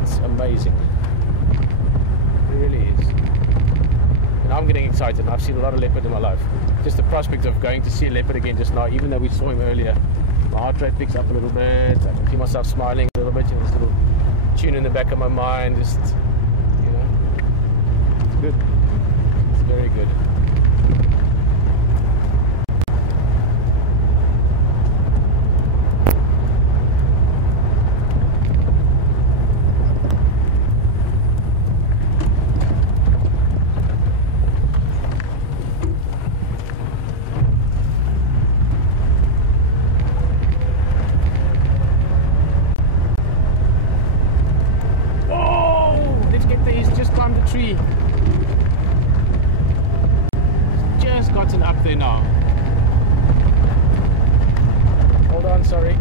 it's amazing. It really is. And I'm I'm getting excited. I've seen a lot of leopard in my life. Just the prospect of going to see a leopard again just now, even though we saw him earlier. My heart rate picks up a little bit. I can feel myself smiling a little bit. You know, this little tune in the back of my mind. Just, you know, it's good. It's very good. Tree. Just gotten up there now. Hold on, sorry.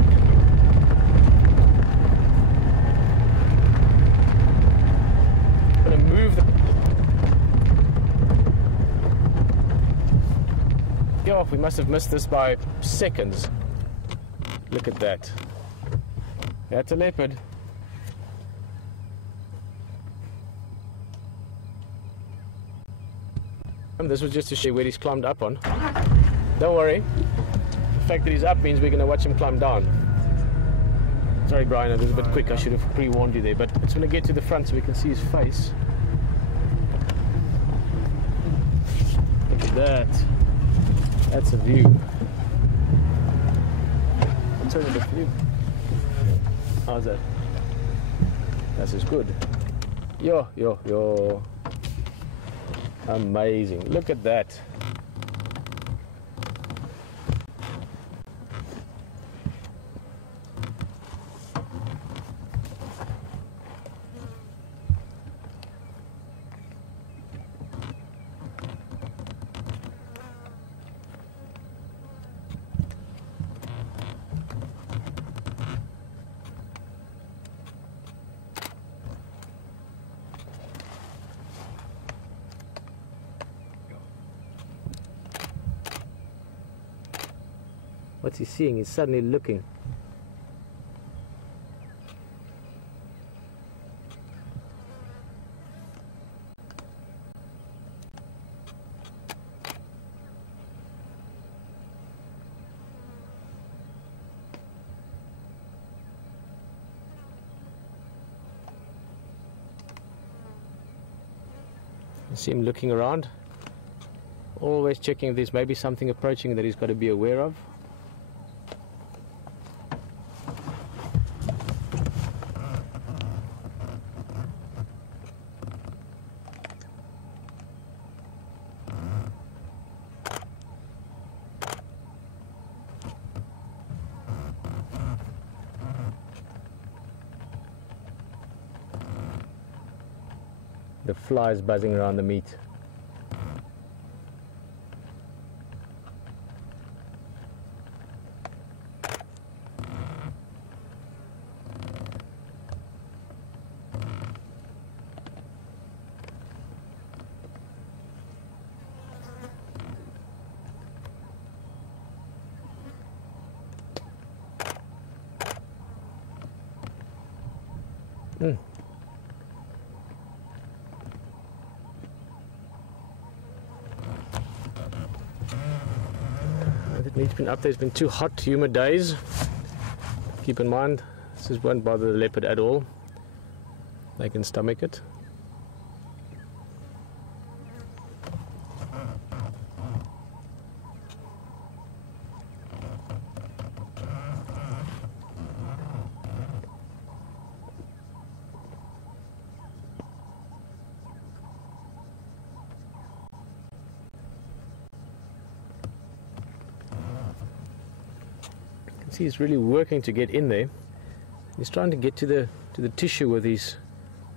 I'm gonna move the... Yo, we must have missed this by seconds. Look at that. That's a leopard. This was just to show you where he's climbed up on. Don't worry. The fact that he's up means we're going to watch him climb down. Sorry, Brian, I was a bit quick. I should have pre-warned you there. But it's going to get to the front so we can see his face. Look at that. That's a view. I'll turn it for you. How's that? That's as good. Yo. Amazing. Look at that. What's he seeing? He's suddenly looking. You see him looking around, always checking if there's maybe something approaching that he's got to be aware of. The flies buzzing around the meat. It's been up there, it's been 2 hot, humid days. Keep in mind, this won't bother the leopard at all. They can stomach it. See, he's really working to get in there. He's trying to get to the tissue with his,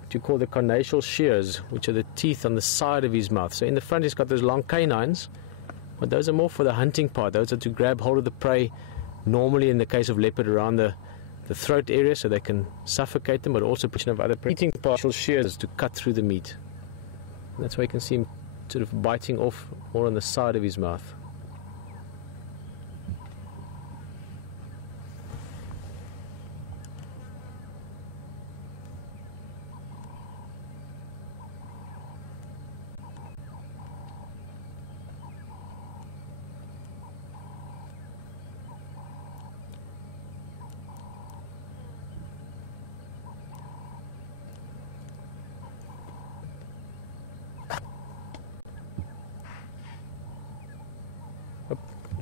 what you call the carnassial shears, which are the teeth on the side of his mouth. So in the front he's got those long canines, but those are more for the hunting part. Those are to grab hold of the prey, normally in the case of leopard around the throat area, so they can suffocate them, but also pushing of other prey. Eating partial shears to cut through the meat. And that's why you can see him sort of biting off more on the side of his mouth.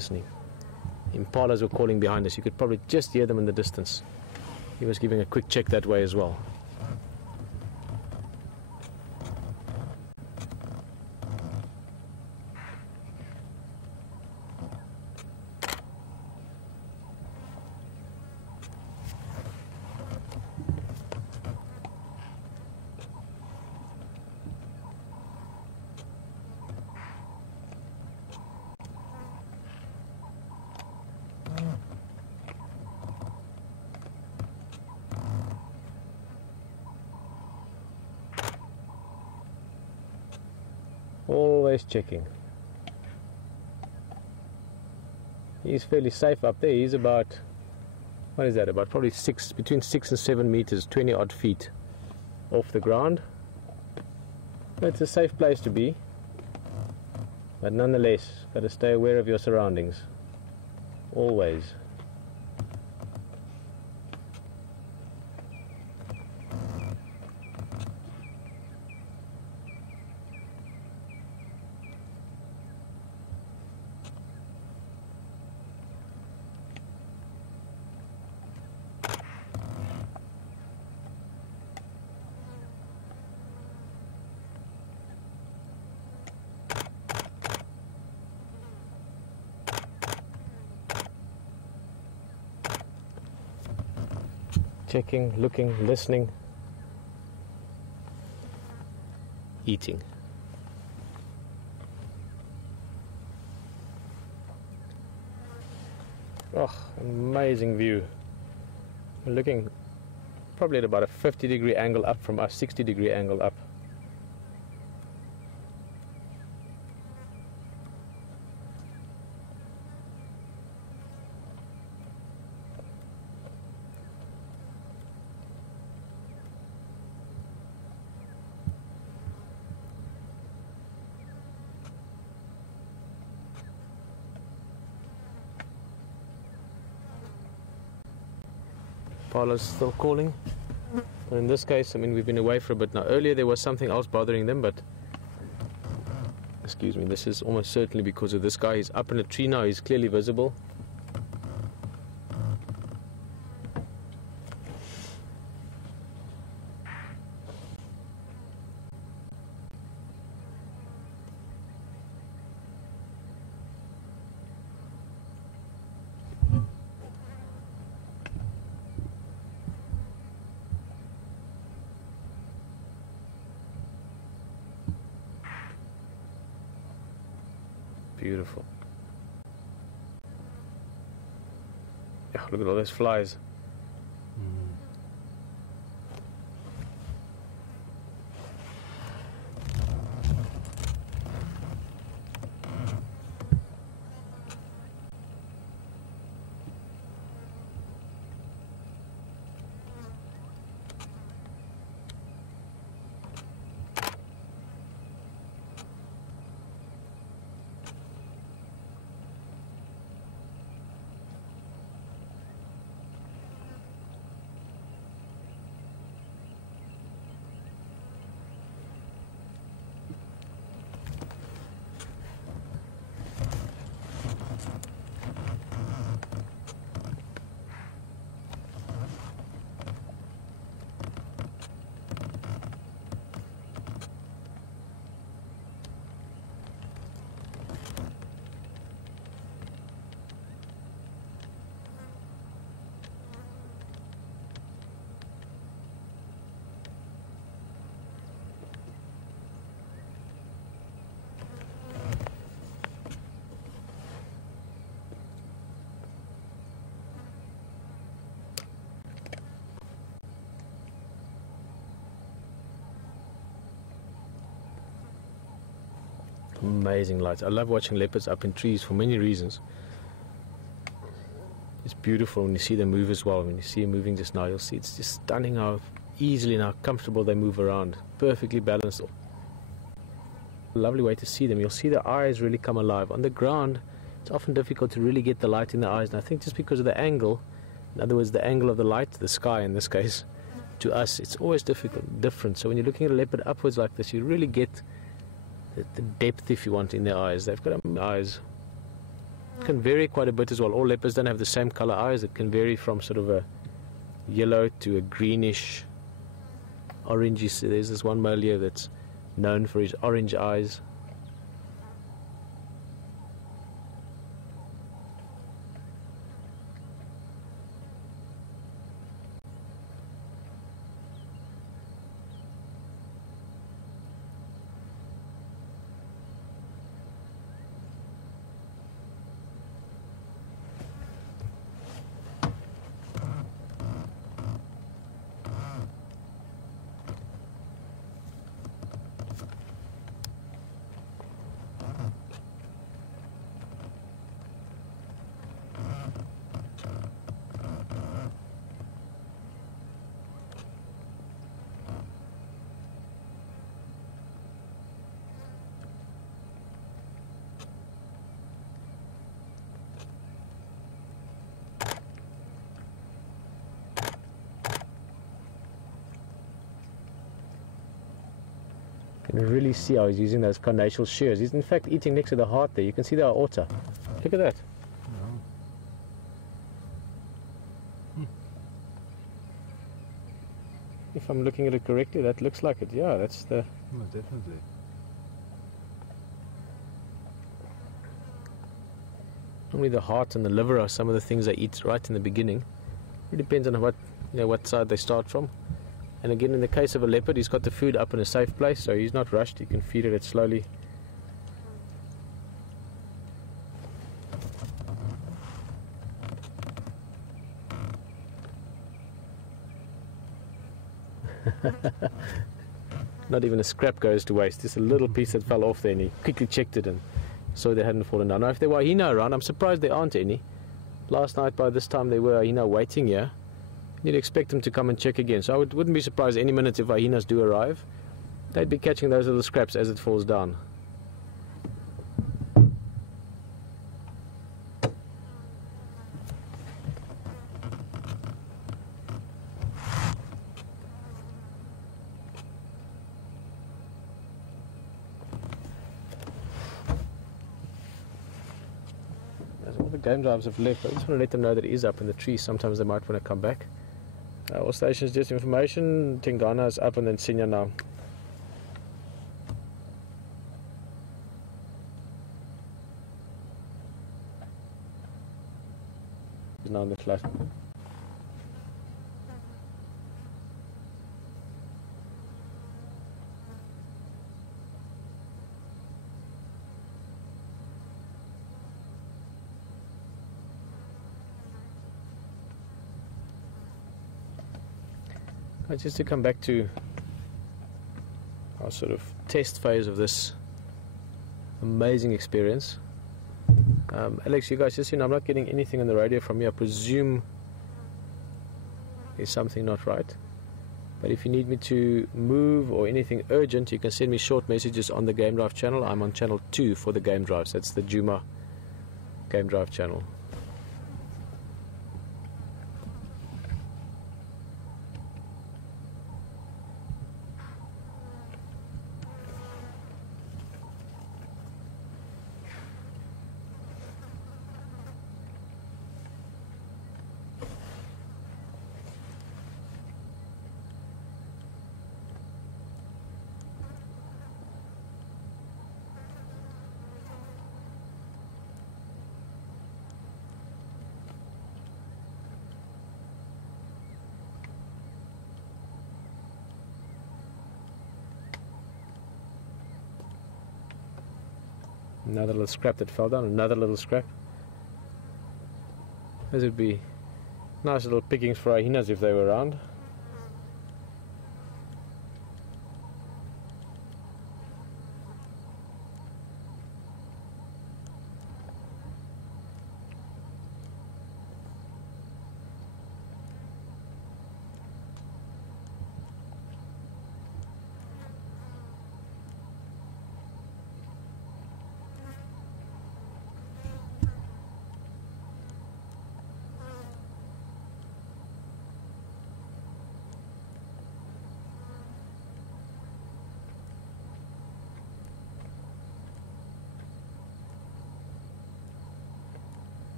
listening. Impalas were calling behind us. You could probably just hear them in the distance. He was giving a quick check that way as well. Always checking. He's fairly safe up there. He's about, what is that, about probably between 6 and 7 meters, 20 odd feet off the ground. It's a safe place to be, but nonetheless, got to stay aware of your surroundings, always. Checking, looking, listening, eating. Oh, amazing view. We're looking probably at about a 50-degree angle up from us, 60-degree angle up. Paula's still calling, but in this case, I mean, we've been away for a bit now. Earlier there was something else bothering them, but excuse me, this is almost certainly because of this guy. He's up in a tree now, he's clearly visible. Beautiful. Yeah, look at all those flies. Amazing lights. I love watching leopards up in trees for many reasons. It's beautiful when you see them move as well. When you see them moving just now, you'll see it's just stunning how easily and how comfortable they move around. Perfectly balanced. Lovely way to see them. You'll see their eyes really come alive. On the ground, it's often difficult to really get the light in the eyes. And I think just because of the angle, in other words, the angle of the light, the sky in this case, to us, it's always different. So when you're looking at a leopard upwards like this, you really get the depth, if you want, in their eyes. They've got eyes. can vary quite a bit as well. All leopards don't have the same color eyes. It can vary from sort of a yellow to a greenish, orangey. So there's this one male here that's known for his orange eyes. You can really see how he's using those carnassial shears. He's in fact eating next to the heart there. You can see the aorta. Look at that. If I'm looking at it correctly, that looks like it. Yeah, that's the... Oh, definitely. Normally the heart and the liver are some of the things they eat right in the beginning. It depends on what, what side they start from. And again, in the case of a leopard, he's got the food up in a safe place, so he's not rushed. He can feed it slowly. Not even a scrap goes to waste. Just a little piece that fell off there, and he quickly checked it and saw they hadn't fallen down. Now, if there were hyena around, I'm surprised there aren't any. Last night by this time there were hyena waiting here. You'd expect them to come and check again. So I wouldn't be surprised any minute if hyenas do arrive. They'd be catching those little scraps as it falls down. As all the game drives have left, I just want to let them know that it is up in the tree. Sometimes they might want to come back. All stations, just information. Tingana is up and then Tingana now. He's now in the flat. Just to come back to our sort of test phase of this amazing experience. Alex, you guys just I'm not getting anything on the radio from you. I presume there's something not right. But if you need me to move or anything urgent, you can send me short messages on the Game Drive channel. I'm on channel 2 for the Game Drives. That's the Juma Game Drive channel. Another little scrap that fell down, another little scrap. Those would be nice little pickings for hyenas if they were around.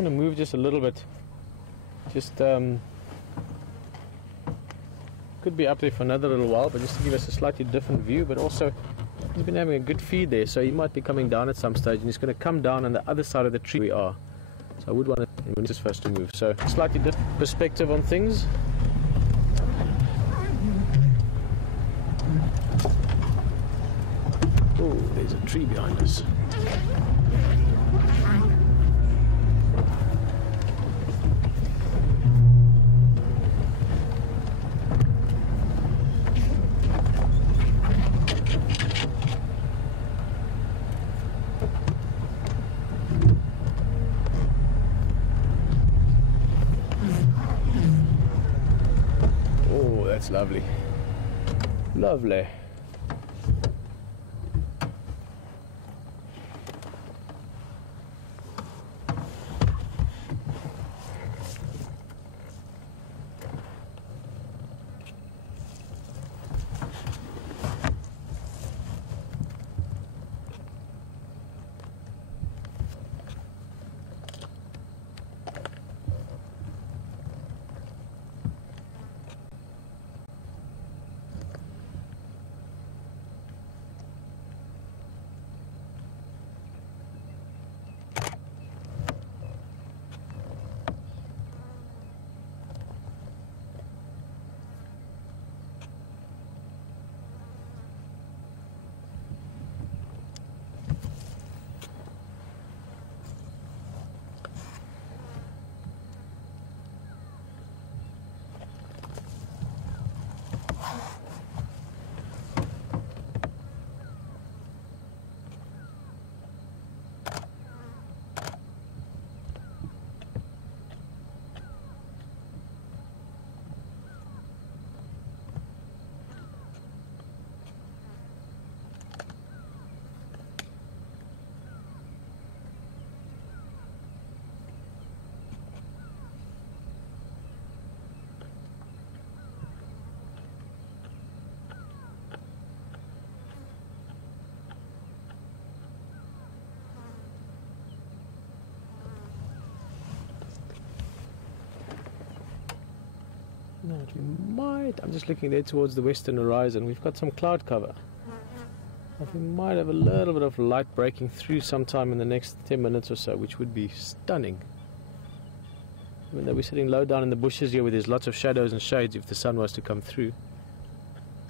going to move just a little bit. Just could be up there for another little while, but just to give us a slightly different view. But also, he's been having a good feed there, so he might be coming down at some stage, and he's going to come down on the other side of the tree we are. So I would want to, when he's first to move. So slightly different perspective on things. Oh, there's a tree behind us. That's lovely. Lovely. No, we might. I'm just looking there towards the western horizon. We've got some cloud cover. But we might have a little bit of light breaking through sometime in the next 10 minutes or so, which would be stunning. Even though we're sitting low down in the bushes here where there's lots of shadows and shades if the sun was to come through.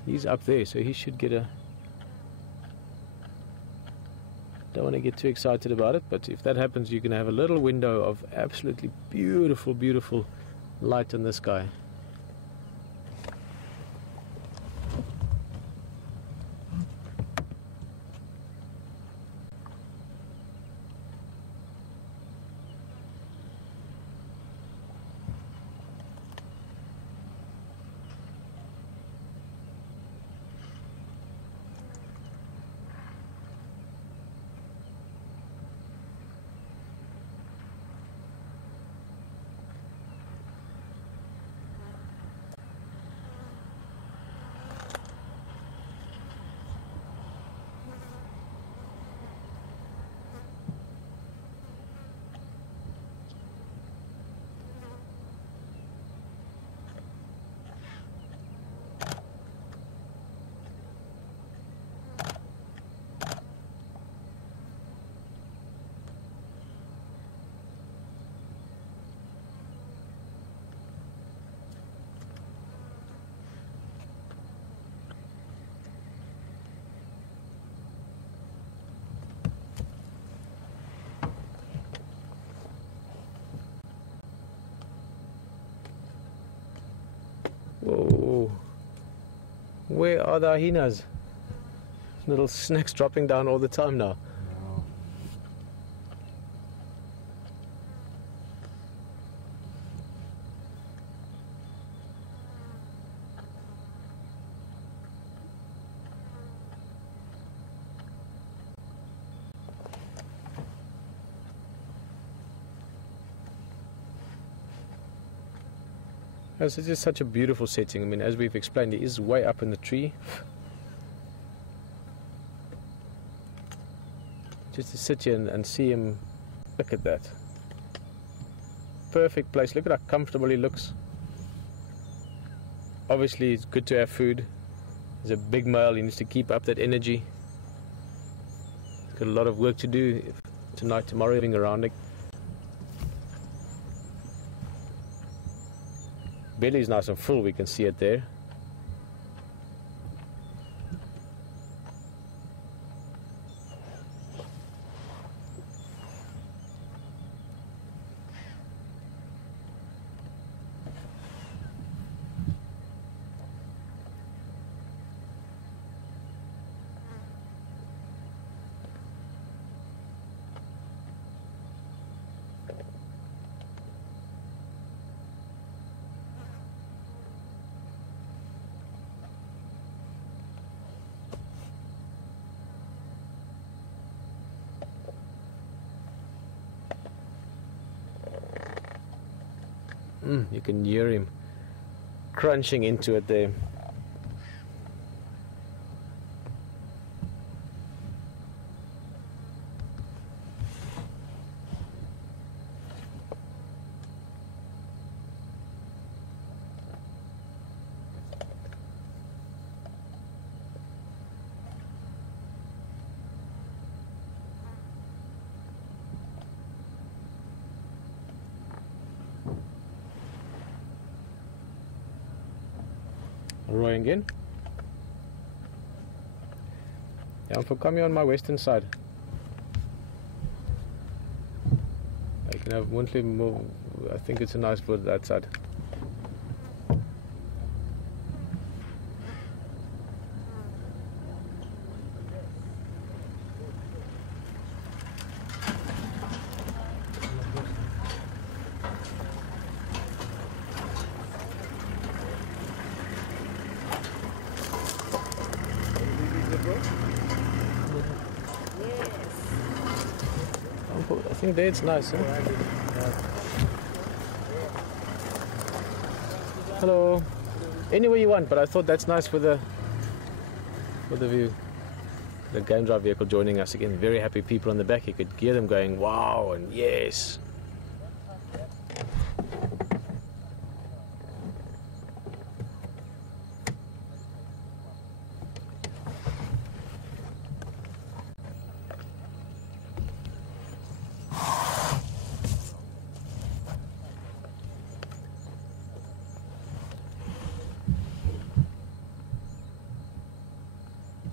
He's up there, so he should get a... Don't want to get too excited about it, but if that happens, you can have a little window of absolutely beautiful, beautiful light in the sky. Whoa. Where are the hyenas? Little snakes dropping down all the time now. No. It's just such a beautiful setting. I mean, as we've explained, it is way up in the tree. Just to sit here and see him, look at that. perfect place. Look at how comfortable he looks. Obviously, it's good to have food. He's a big male. He needs to keep up that energy. He's got a lot of work to do tonight, tomorrow, living around it. Belly is nice and full. We can see it there. You can hear him crunching into it there. Roy again. Yeah, for coming on my western side. I can have monthly move. I think it's a nice bird that side. I think there it's nice. Huh? Hello. Anywhere you want, but I thought that's nice for the view. The game drive vehicle joining us again. Very happy people on the back. You could hear them going, wow, and yes.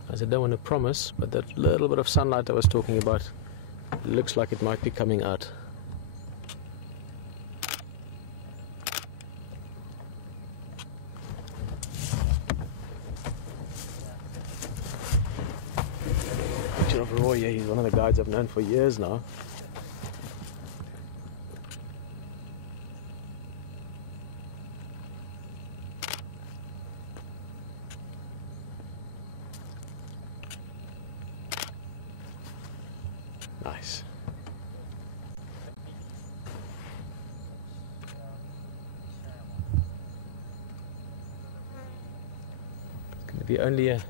As I don't want to promise, but that little bit of sunlight I was talking about looks like it might be coming out. Picture of Roy, yeah, he's one of the guides I've known for years now. Nice. It's going to be only a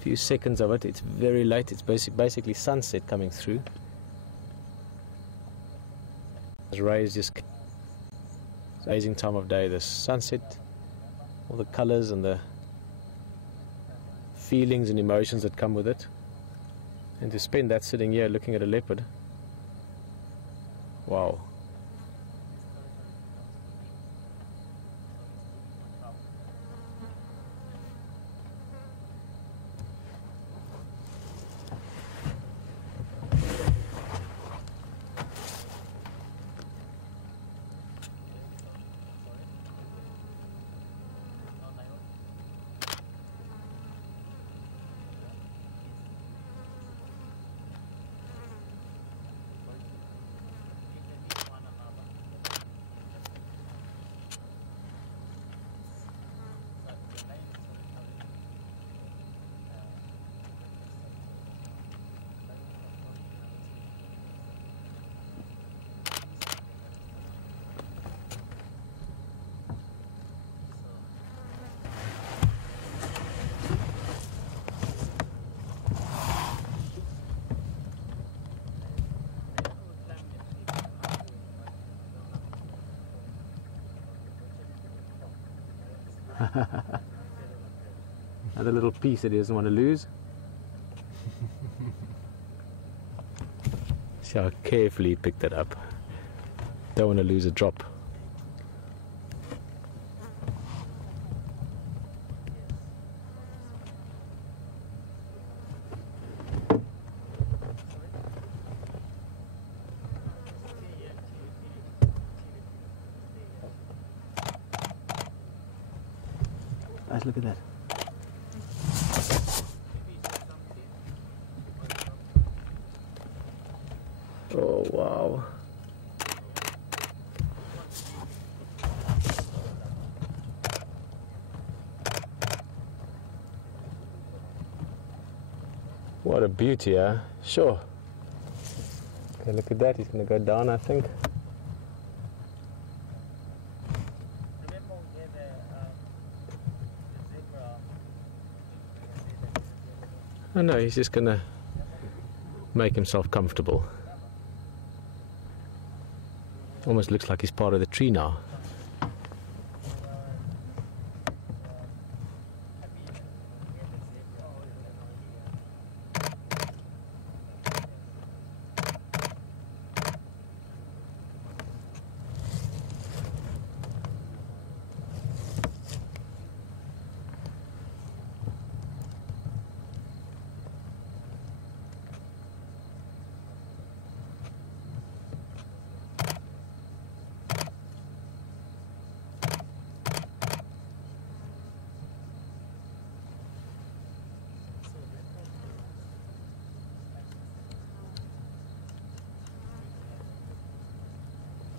few seconds of it. It's very late. It's basically sunset coming through. The rays just amazing time of day. The sunset, all the colors and the feelings and emotions that come with it. And to spend that sitting here looking at a leopard, wow. Another little piece that he doesn't want to lose. See how carefully he picked that up. Don't want to lose a drop. Guys, look at that. Oh, wow. What a beauty, huh? Sure. Okay, look at that. He's going to go down, I think. Oh no, he's just going to make himself comfortable. Almost looks like he's part of the tree now.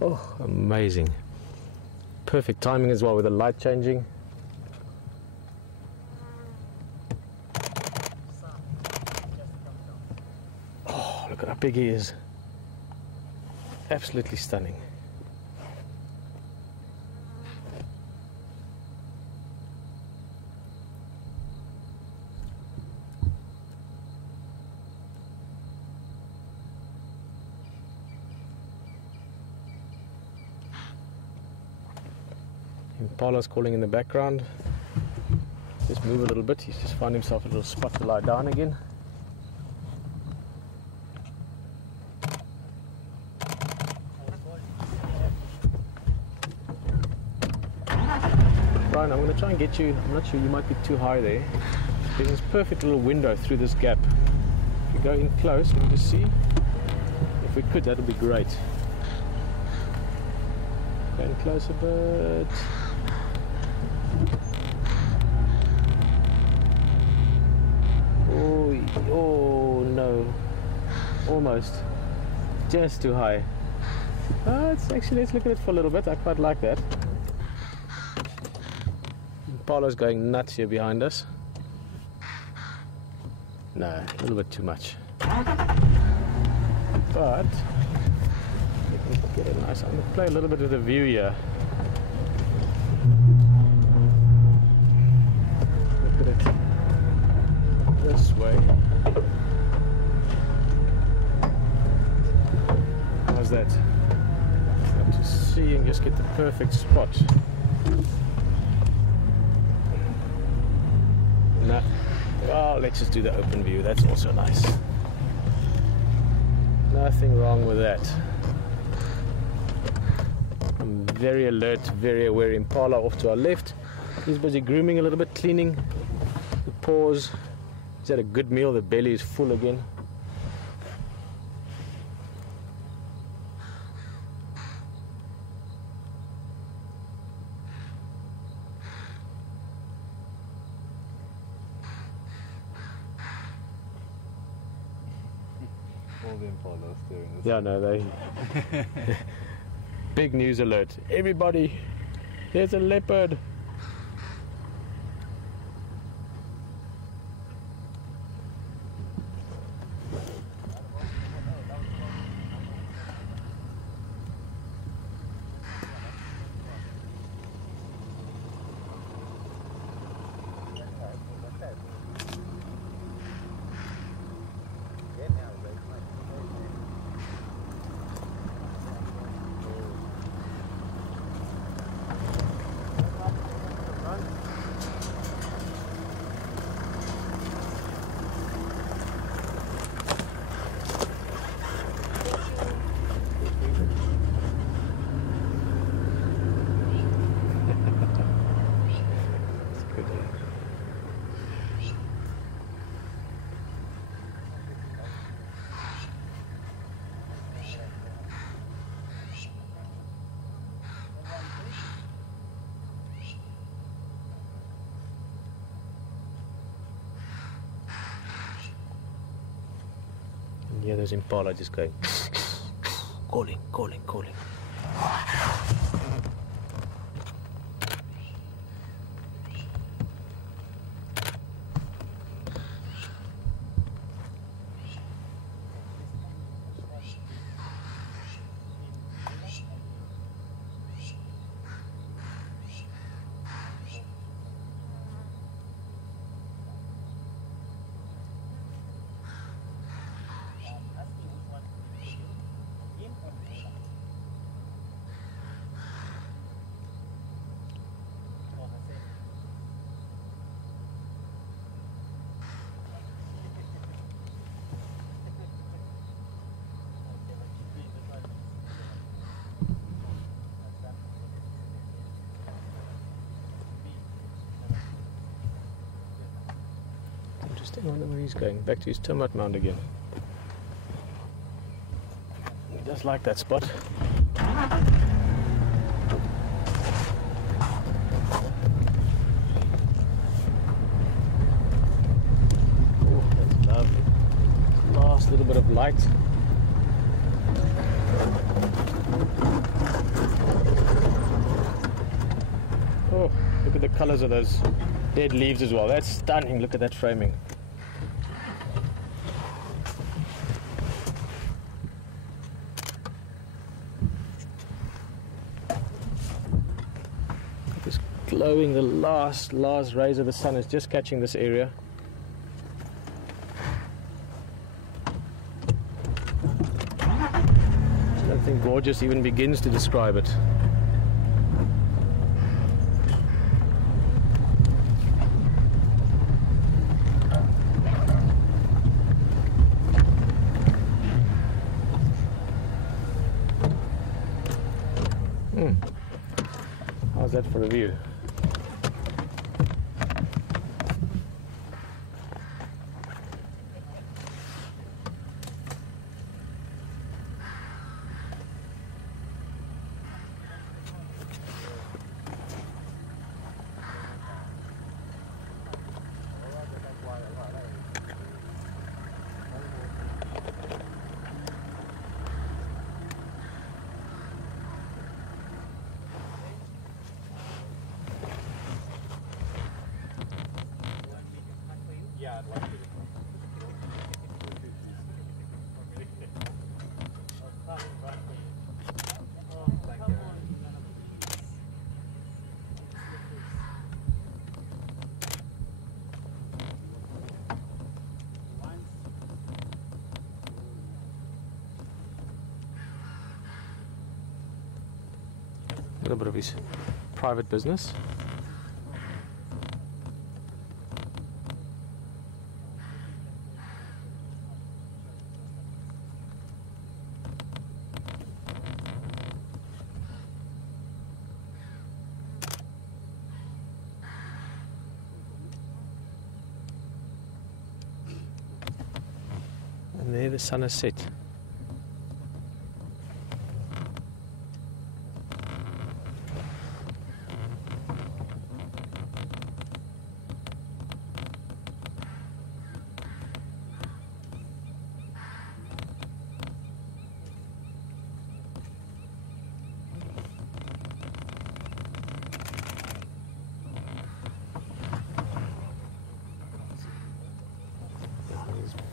Oh, amazing. Perfect timing as well with the light changing. Oh, look at how big he is. Absolutely stunning. Impala's calling in the background. Just move a little bit. He's just found himself a little spot to lie down again. Brian, I'm going to try and get you. I'm not sure, you might be too high there. There's this perfect little window through this gap. If you go in close, let me just see. If we could, that would be great. Go in close a bit. Oh no, almost, just too high. It's actually, let's look at it for a little bit. I quite like that. Impala's going nuts here behind us. No, a little bit too much. But we can get a nice. I'm going to play a little bit of the view here. Look at it this way. How's that? Have to see and just get the perfect spot. No. Well, let's just do the open view. That's also nice. Nothing wrong with that. I'm very alert, very aware. Impala off to our left. He's busy grooming a little bit, cleaning the paws. He's had a good meal. The belly is full again. All the Impalas staring this Yeah, no, they... Big news alert. Everybody, there's a leopard. Yeah, there's impala just going calling, calling, calling. Interesting, I wonder where he's going. Back to his termite mound again. He does like that spot. Oh, that's lovely. Last little bit of light. Oh, look at the colors of those dead leaves as well. That's stunning. Look at that framing. Just glowing, the last rays of the sun is just catching this area. I don't think gorgeous even begins to describe it. How's that for a view? A little bit of his private business. And there the sun has set.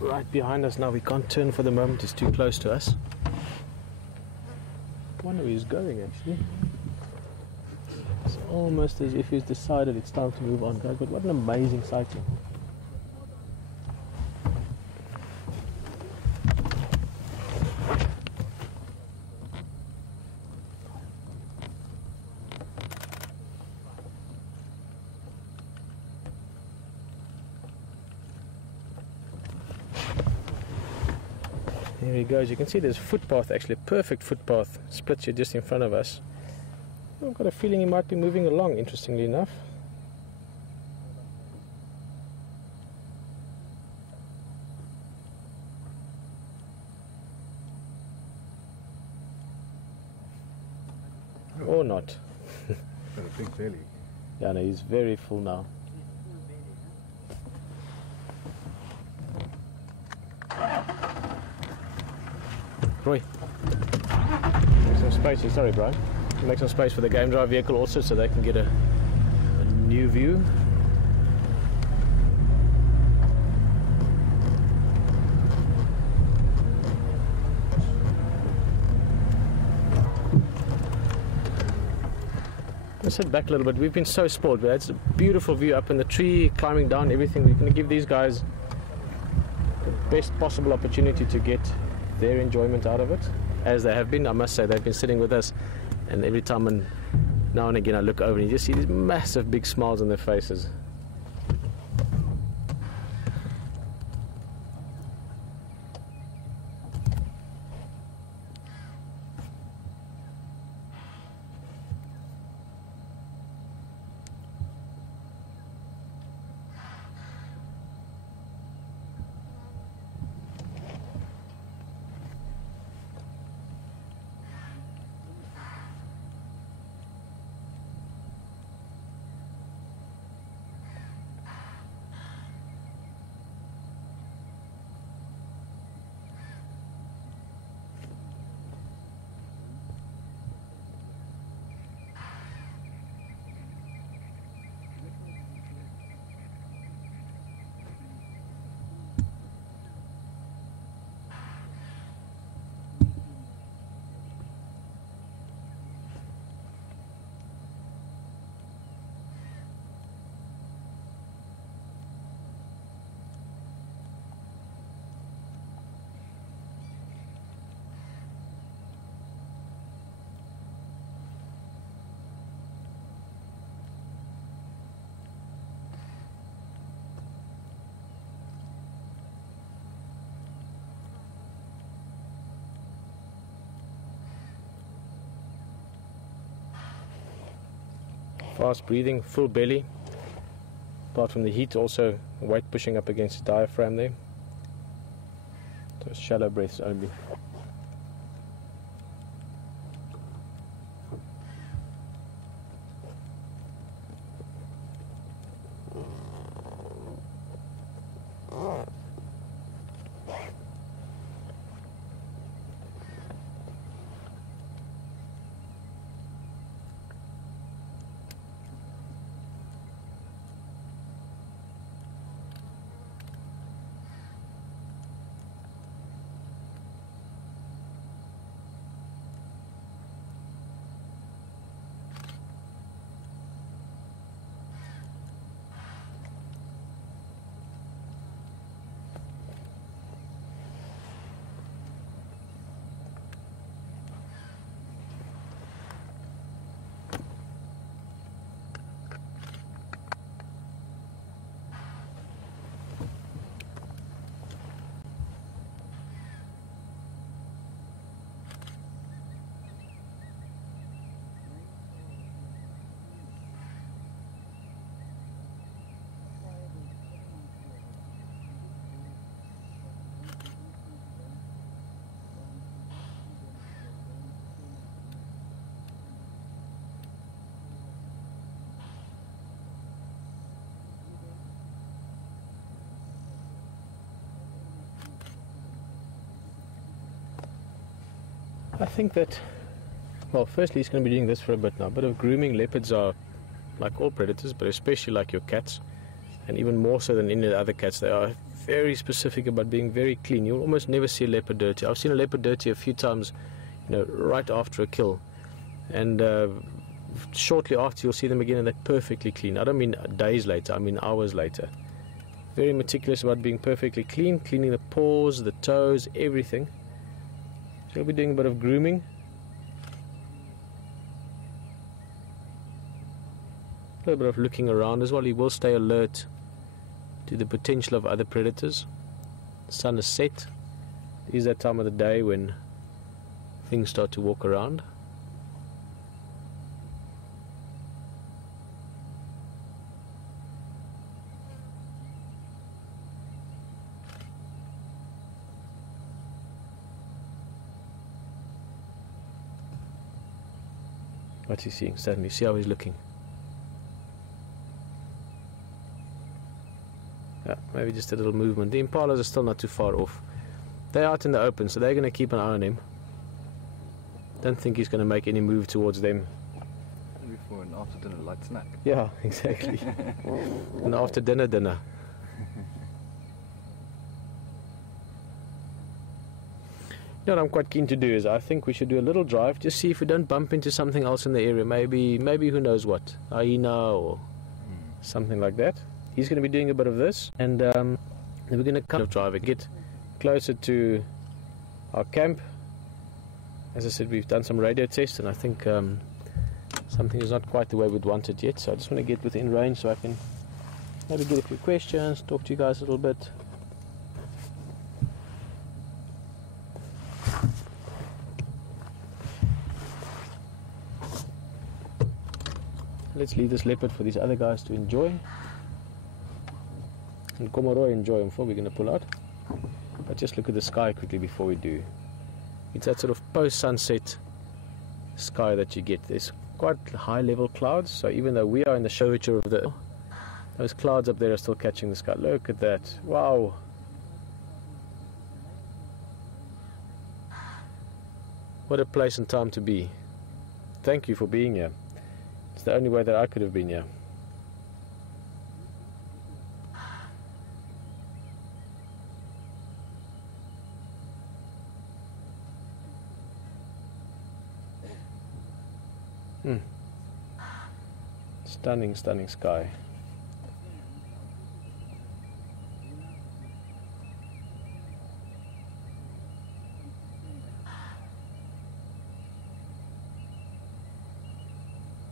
Right behind us now, we can't turn for the moment, it's too close to us. I wonder where he's going actually. It's almost as if he's decided it's time to move on, guys, but what an amazing sighting. There he goes. You can see there's a footpath, actually a perfect footpath splits here just in front of us. I've got a feeling he might be moving along, interestingly enough. Or not. Got a big belly. Yeah, no, he's very full now. Roy, make some space here. Sorry, Brian. Make some space for the game drive vehicle also, so they can get a new view. Let's sit back a little bit. We've been so spoiled. It's a beautiful view up in the tree, climbing down, everything. We're going to give these guys the best possible opportunity to get their enjoyment out of it, as they have been. I must say, they've been sitting with us, and every time and now and again I look over and you just see these massive big smiles on their faces. Fast breathing, full belly. Apart from the heat, also weight pushing up against the diaphragm there. So shallow breaths only. I think that, well, firstly he's going to be doing this for a bit now. A bit of grooming. Leopards are like all predators, but especially like your cats, and even more so than any of the other cats. They are very specific about being very clean. You'll almost never see a leopard dirty. I've seen a leopard dirty a few times, you know, right after a kill, and shortly after you'll see them again and they're perfectly clean. I don't mean days later, I mean hours later. Very meticulous about being perfectly clean, cleaning the paws, the toes, everything. So he'll be doing a bit of grooming. A little bit of looking around as well. He will stay alert to the potential of other predators. The sun is set. It is that time of the day when things start to walk around. What's he seeing? Suddenly, see how he's looking. Yeah, maybe just a little movement. The impalas are still not too far off. They're out in the open, so they're going to keep an eye on him. Don't think he's going to make any move towards them. Maybe for an after dinner light snack. Yeah, exactly. And after dinner. You know what I'm quite keen to do is I think we should do a little drive, just see if we don't bump into something else in the area. Maybe who knows what, hyena or something like that. He's going to be doing a bit of this, and then we're going to kind of drive it, get closer to our camp. As I said, we've done some radio tests, and I think something is not quite the way we'd want it yet. So I just want to get within range so I can maybe get a few questions, talk to you guys a little bit. Let's leave this leopard for these other guys to enjoy. And Komoroy enjoy him before we're going to pull out. But just look at the sky quickly before we do. It's that sort of post-sunset sky that you get. There's quite high level clouds, so even though we are in the showitcher of the, those clouds up there are still catching the sky. Look at that. Wow. What a place and time to be. Thank you for being here. It's the only way that I could have been here. Stunning, stunning sky.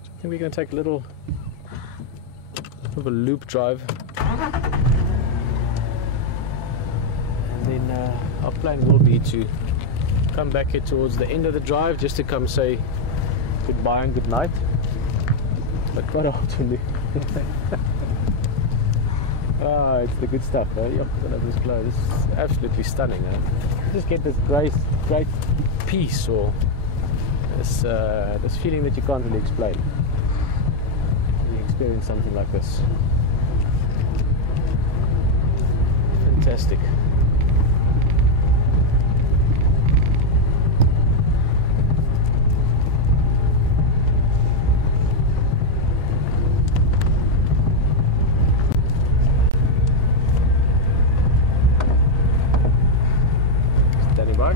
I think we're going to take a little of a loop drive, and then our plan will be to come back here towards the end of the drive just to come say goodbye and good night. But quite often, it's the good stuff. Yep, I love this glow. This is absolutely stunning. You just get this great peace, or this feeling that you can't really explain. You experience something like this. Fantastic. Standing by.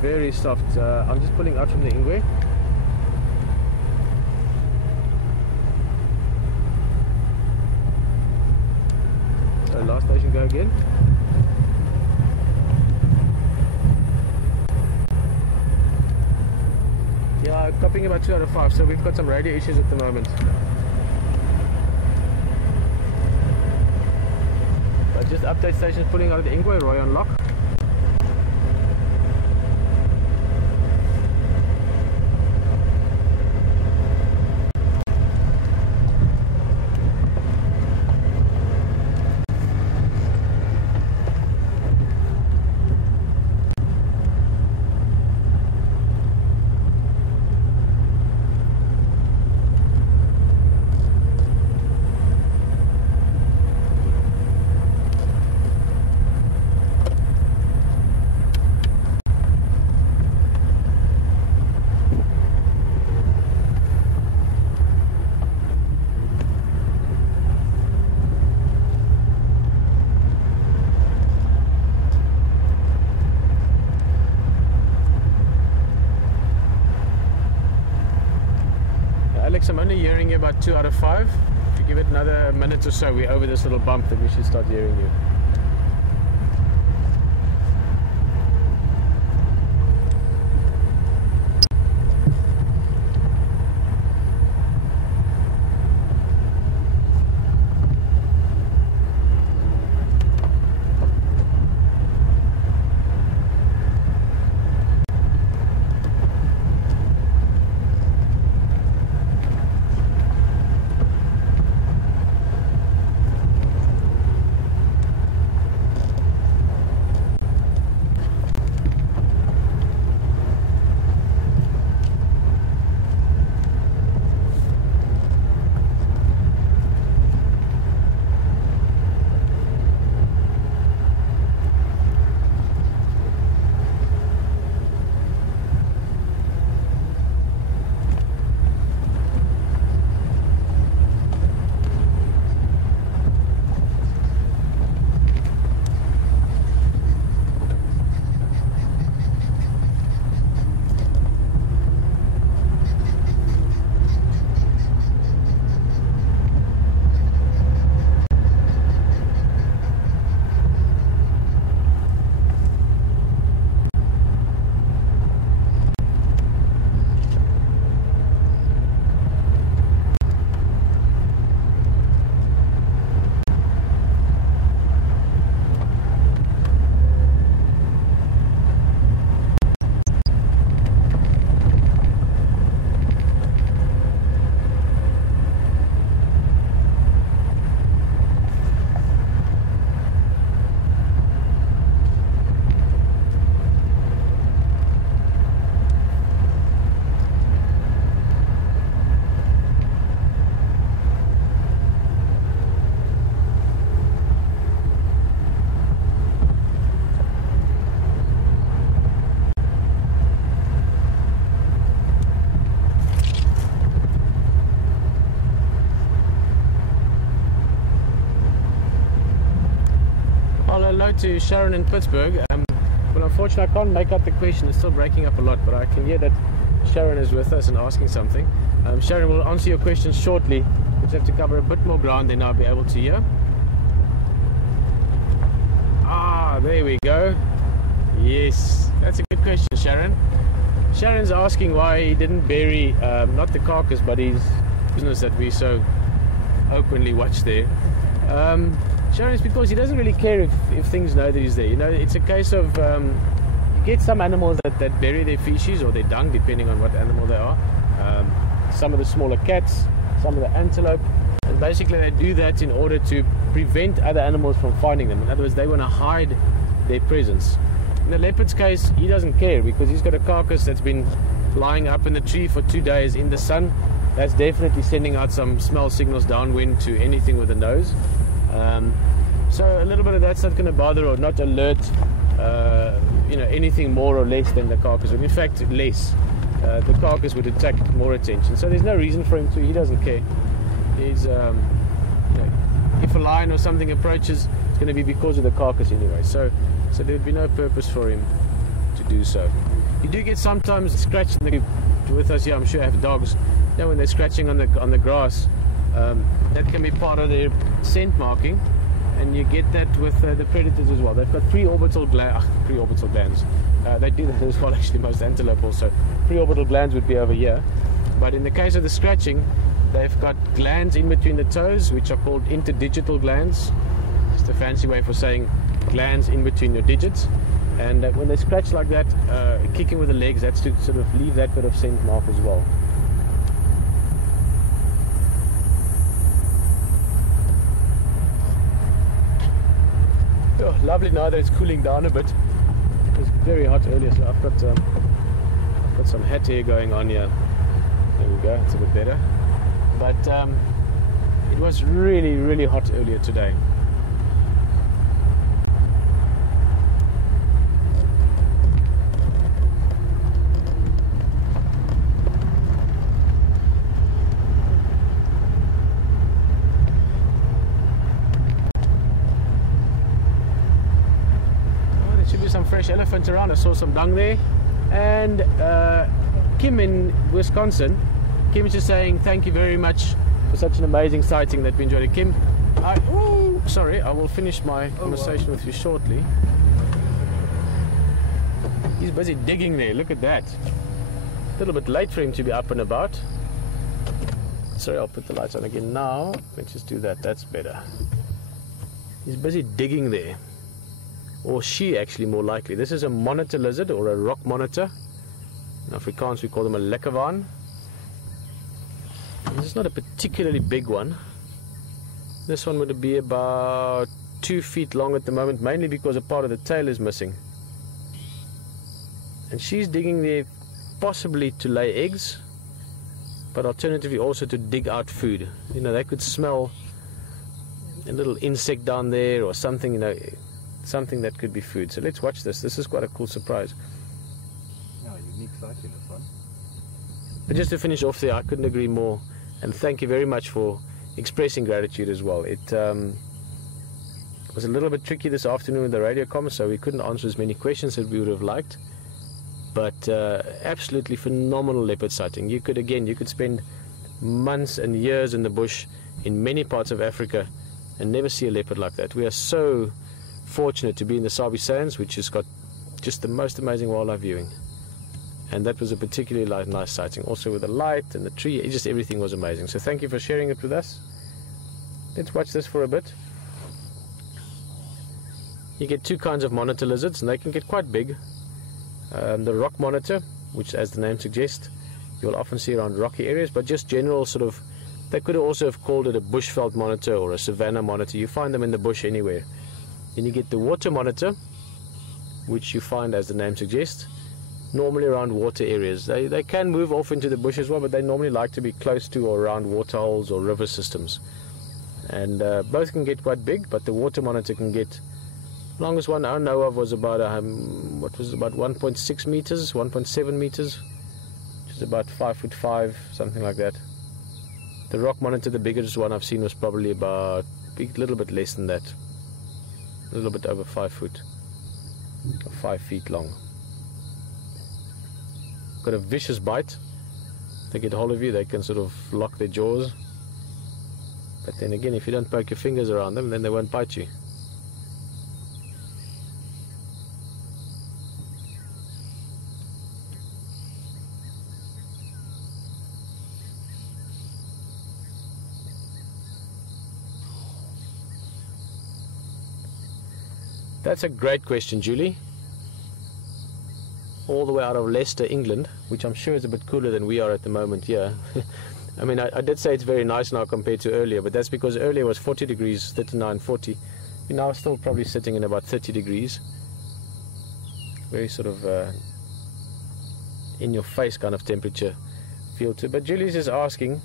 Very soft. I'm just pulling out from the Ingwe. So last station, go again. Yeah, copying about 2 out of 5, so we've got some radio issues at the moment. But just update stations pulling out of the Ingwe, Roy on lock. I'm only hearing you about 2 out of 5. If you give it another minute or so, we're over this little bump, then we should start hearing you. to Sharon in Pittsburgh. Well, unfortunately, I can't make out the question. It's still breaking up a lot, but I can hear that Sharon is with us and asking something. Sharon will answer your questions shortly. We just have to cover a bit more ground, then I'll be able to hear. Ah, there we go. Yes, that's a good question, Sharon. Sharon's asking why he didn't bury, not the carcass, but his business that we so openly watch there. Sharon, it's because he doesn't really care if things know that he's there. You know, it's a case of you get some animals that bury their feces or their dung, depending on what animal they are. Some of the smaller cats, some of the antelope, and basically they do that in order to prevent other animals from finding them. In other words, they want to hide their presence. In the leopard's case, he doesn't care because he's got a carcass that's been lying up in the tree for 2 days in the sun. That's definitely sending out some smell signals downwind to anything with a nose. So a little bit of that's not going to bother or not alert anything more or less than the carcass. In fact, less. The carcass would attract more attention. So there's no reason for him to. He doesn't care. He's, if a lion or something approaches, it's going to be because of the carcass anyway. So there would be no purpose for him to do so. You do get sometimes scratching with us here. I'm sure I have dogs. You know, when they're scratching on the grass, that can be part of their scent marking, and you get that with the predators as well. They've got preorbital glands. They do that as well, actually, most antelope also. Preorbital glands would be over here, but in the case of the scratching, they've got glands in between the toes, which are called interdigital glands. Just a fancy way for saying glands in between your digits. And when they scratch like that, kicking with the legs, that's to sort of leave that bit of scent mark as well. Oh, lovely now that it's cooling down a bit. It was very hot earlier, so I've got some hat hair going on here. There we go, it's a bit better. But it was really, really hot earlier today. Some fresh elephants around. I saw some dung there. And Kim in Wisconsin, Kim is just saying thank you very much for such an amazing sighting that we enjoyed it. Kim, I will finish my conversation with you shortly. He's busy digging there, look at that. A little bit late for him to be up and about. Sorry, I'll put the lights on again now. Let's just do that, that's better. He's busy digging there. Or she, actually, more likely. This is a monitor lizard or a rock monitor. In Afrikaans we call them a lekkerwaan. This is not a particularly big one. This one would be about 2 feet long at the moment, mainly because a part of the tail is missing. And she's digging there possibly to lay eggs, but alternatively also to dig out food. You know, they could smell a little insect down there or something, you know, something that could be food. So let's watch this. This is quite a cool surprise. Yeah, unique sighting, this one. But just to finish off there, I couldn't agree more. And thank you very much for expressing gratitude as well. It was a little bit tricky this afternoon with the radio comms, so we couldn't answer as many questions as we would have liked. But absolutely phenomenal leopard sighting. You could spend months and years in the bush in many parts of Africa and never see a leopard like that. We are so fortunate to be in the Sabi Sands, which has got just the most amazing wildlife viewing. And that was a particularly nice sighting. Also with the light and the tree, just everything was amazing. So thank you for sharing it with us. Let's watch this for a bit. You get two kinds of monitor lizards, and they can get quite big. The rock monitor, which as the name suggests, you'll often see around rocky areas, but just general sort of, they could also have called it a bushveld monitor or a savanna monitor. You find them in the bush anywhere. Then you get the water monitor, which you find, as the name suggests, normally around water areas. They can move off into the bush as well, but they normally like to be close to or around water holes or river systems. And both can get quite big, but the water monitor can get, longest one I know of was about about 1.6 meters, 1.7 meters, which is about 5'5", something like that. The rock monitor, the biggest one I've seen, was probably about a little bit less than that. a little bit over 5 foot, or 5 feet long. Got a vicious bite. If they get hold of you, they can sort of lock their jaws. But then again, if you don't poke your fingers around them, then they won't bite you. That's a great question, Julie. All the way out of Leicester, England, which I'm sure is a bit cooler than we are at the moment here. I mean, I did say it's very nice now compared to earlier, but that's because earlier was 40 degrees, 39, 40. We're now still probably sitting in about 30 degrees. Very sort of in-your-face kind of temperature feel to. But Julius is asking,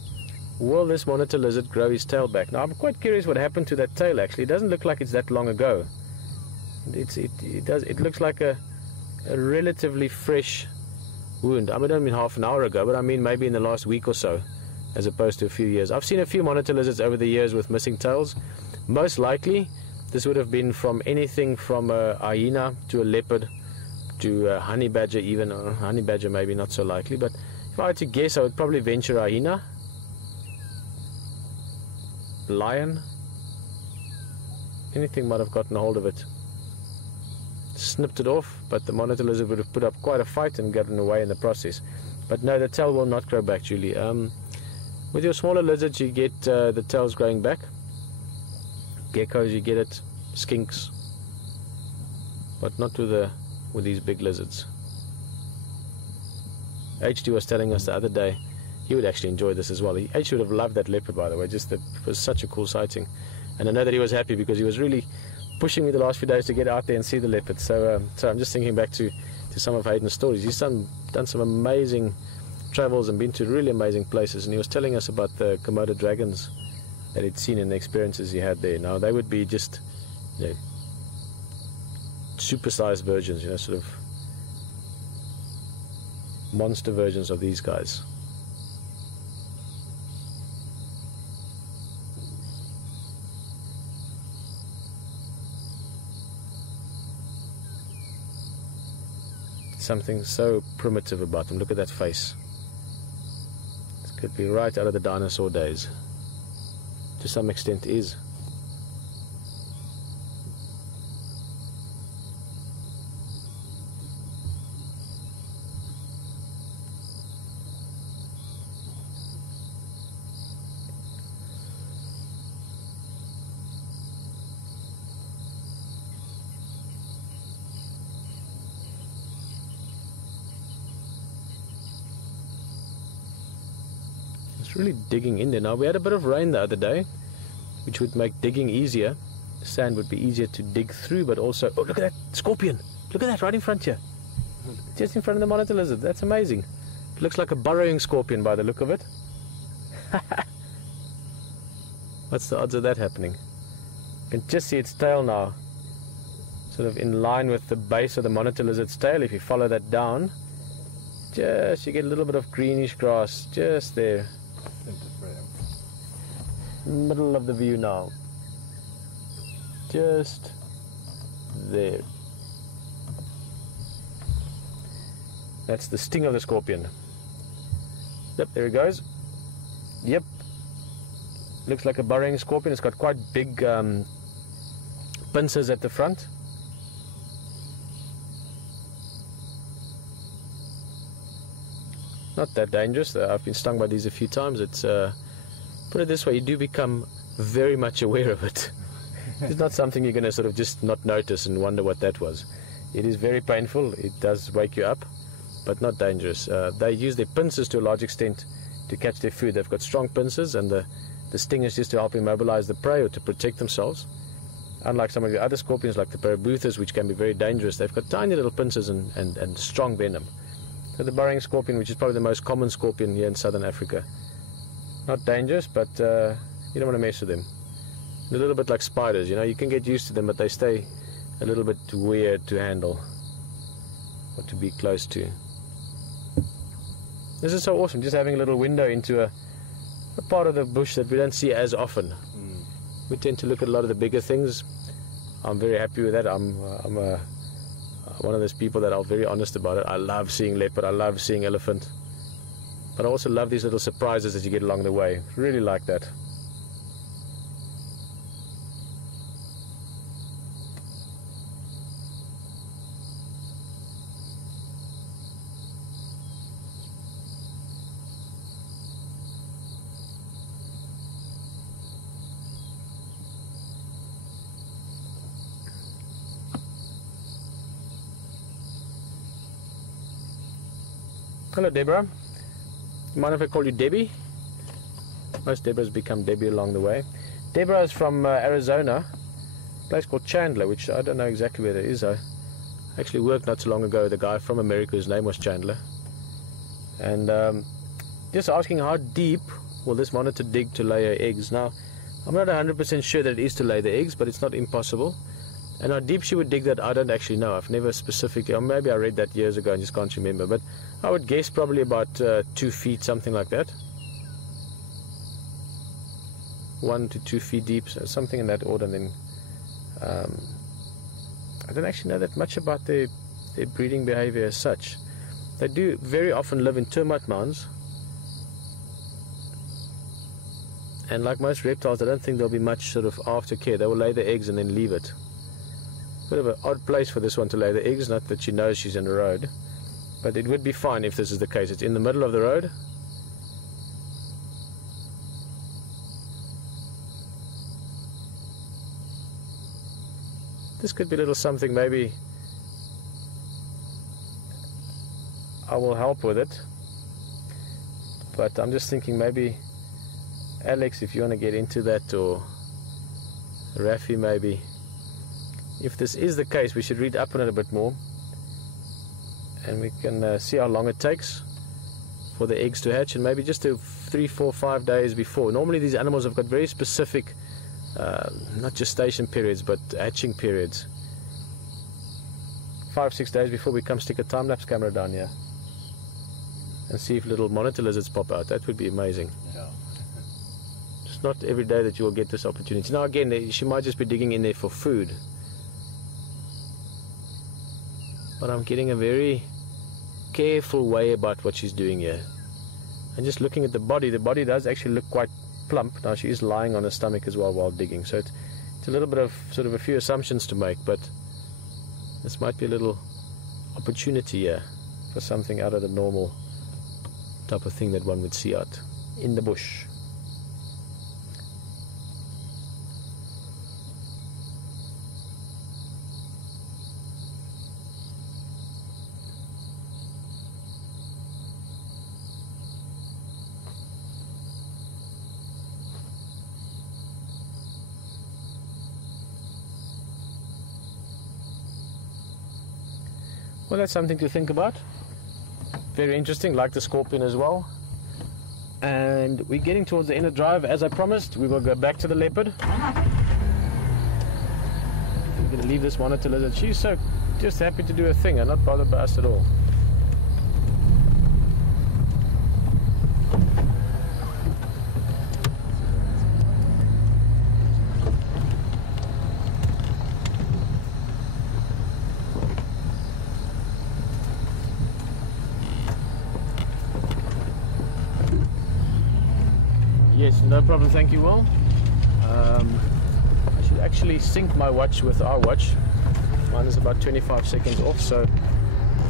will this monitor lizard grow his tail back? Now, I'm quite curious what happened to that tail, actually. It doesn't look like it's that long ago. It looks like a relatively fresh wound. I don't mean half an hour ago, but I mean maybe in the last week or so, as opposed to a few years. I've seen a few monitor lizards over the years with missing tails. Most likely, this would have been from anything from a hyena to a leopard to a honey badger even. Or honey badger maybe not so likely, but if I had to guess, I would probably venture hyena, lion, anything might have gotten a hold of it. Snipped it off, but the monitor lizard would have put up quite a fight and gotten away in the process. But no, the tail will not grow back, Julie. With your smaller lizards, you get the tails growing back. Geckos, you get it. Skinks, but not with these big lizards. HD was telling us the other day he would actually enjoy this as well. HD would have loved that leopard, by the way. Just that it was such a cool sighting, and I know that he was happy because he was really pushing me the last few days to get out there and see the leopard. So I'm just thinking back to some of Hayden's stories. He's done some amazing travels and been to really amazing places, and he was telling us about the Komodo dragons that he'd seen and the experiences he had there. Now, they would be just, you know, supersized versions, you know, sort of monster versions of these guys. Something so primitive about them. Look at that face. This could be right out of the dinosaur days. To some extent is. Really digging in there. Now, we had a bit of rain the other day, which would make digging easier. The sand would be easier to dig through, but also, oh, look at that scorpion. Look at that right in front here. Just in front of the monitor lizard. That's amazing. It looks like a burrowing scorpion by the look of it. What's the odds of that happening? You can just see its tail now, sort of in line with the base of the monitor lizard's tail. If you follow that down, just you get a little bit of greenish grass just there. Middle of the view now. Just there. That's the sting of the scorpion. Yep, there it goes. Yep. Looks like a burrowing scorpion. It's got quite big pincers at the front. Not that dangerous. I've been stung by these a few times. It's put it this way, you do become very much aware of it. It's not something you're going to sort of just not notice and wonder what that was. It is very painful. It does wake you up, but not dangerous. They use their pincers to a large extent to catch their food. They've got strong pincers, and the sting is just to help immobilize the prey or to protect themselves. Unlike some of the other scorpions, like the parabuthas, which can be very dangerous, they've got tiny little pincers and strong venom. So the burrowing scorpion, which is probably the most common scorpion here in southern Africa. Not dangerous, but you don't want to mess with them. A little bit like spiders, you know, you can get used to them, but they stay a little bit weird to handle or to be close to. This is so awesome, just having a little window into a part of the bush that we don't see as often. We tend to look at a lot of the bigger things I'm very happy with that. I'm one of those people that are very honest about it. I love seeing leopard, I love seeing elephant, but I also love these little surprises as you get along the way. Really like that. Hello, Deborah. Mind if I call you Debbie? Most Deborahs become Debbie along the way. Deborah is from Arizona, a place called Chandler, which I don't know exactly where that is. I actually worked not so long ago with a guy from America whose name was Chandler. And just asking how deep will this monitor dig to lay her eggs. Now, I'm not 100% sure that it is to lay the eggs, but it's not impossible. And how deep she would dig that, I don't actually know. I've never specifically, or maybe I read that years ago and just can't remember. But I would guess probably about 2 feet, something like that. 1 to 2 feet deep, so something in that order. And then I don't actually know that much about their breeding behavior as such. They do very often live in termite mounds. And like most reptiles, I don't think there'll be much sort of aftercare. They will lay the eggs and then leave it. Bit of an odd place for this one to lay the eggs, not that she knows she's in the road, but it would be fine if this is the case. It's in the middle of the road. This could be a little something, maybe I will help with it, but I'm just thinking maybe Alex, if you want to get into that, or Rafi maybe. If this is the case, we should read up on it a bit more, and we can see how long it takes for the eggs to hatch, and maybe just 3, 4, 5 days before. Normally these animals have got very specific, not gestation periods, but hatching periods. 5, 6 days before we come stick a time-lapse camera down here and see if little monitor lizards pop out. That would be amazing. Yeah. It's not every day that you will get this opportunity. Now again, she might just be digging in there for food. But I'm getting a very careful way about what she's doing here. And just looking at the body does actually look quite plump. Now she is lying on her stomach as well while digging, so it's a little bit of sort of a few assumptions to make, but this might be a little opportunity here for something out of the normal type of thing that one would see out in the bush. Well, that's something to think about. Very interesting, like the scorpion as well. And we're getting towards the end of the drive. As I promised, we will go back to the leopard. We're going to leave this monitor lizard. She's so just happy to do her thing and not bothered by us at all. Yes, no problem, thank you, Will. I should actually sync my watch with our watch. Mine is about 25 seconds off, so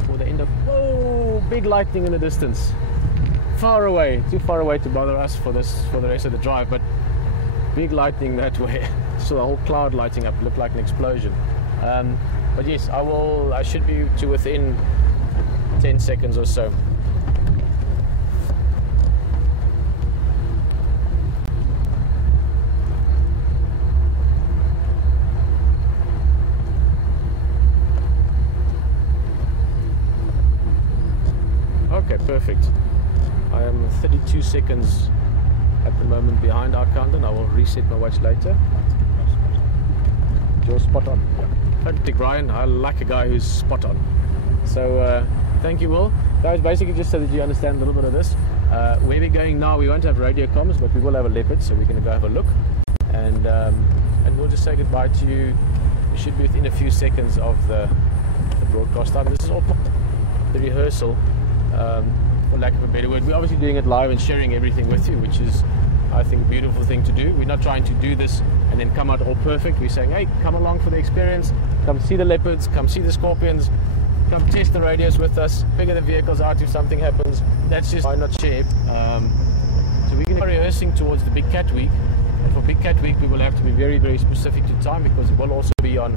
for the end of... Whoa! Big lightning in the distance. Far away, too far away to bother us for the rest of the drive, but big lightning that way. So the whole cloud lighting up, looked like an explosion. But yes, I should be to within 10 seconds or so. Okay, perfect. I am 32 seconds at the moment behind our countdown. I will reset my watch later. You're spot on. Don't think, Brian, I like a guy who's spot on. So thank you, Will. That was basically just so that you understand a little bit of this. Where we're going now, we won't have radio comms, but we will have a leopard, so we're going to go have a look. And we'll just say goodbye to you We should be within a few seconds of the broadcast time. This is all the rehearsal, for lack of a better word. We're obviously doing it live and sharing everything with you, which is, I think, a beautiful thing to do. We're not trying to do this and then come out all perfect. We're saying, hey, come along for the experience, come see the leopards, come see the scorpions, come test the radios with us, figure the vehicles out if something happens. That's just why not share. So we're going to be rehearsing towards the Big Cat Week. And for Big Cat Week, we will have to be very, very specific to time, because it will also be on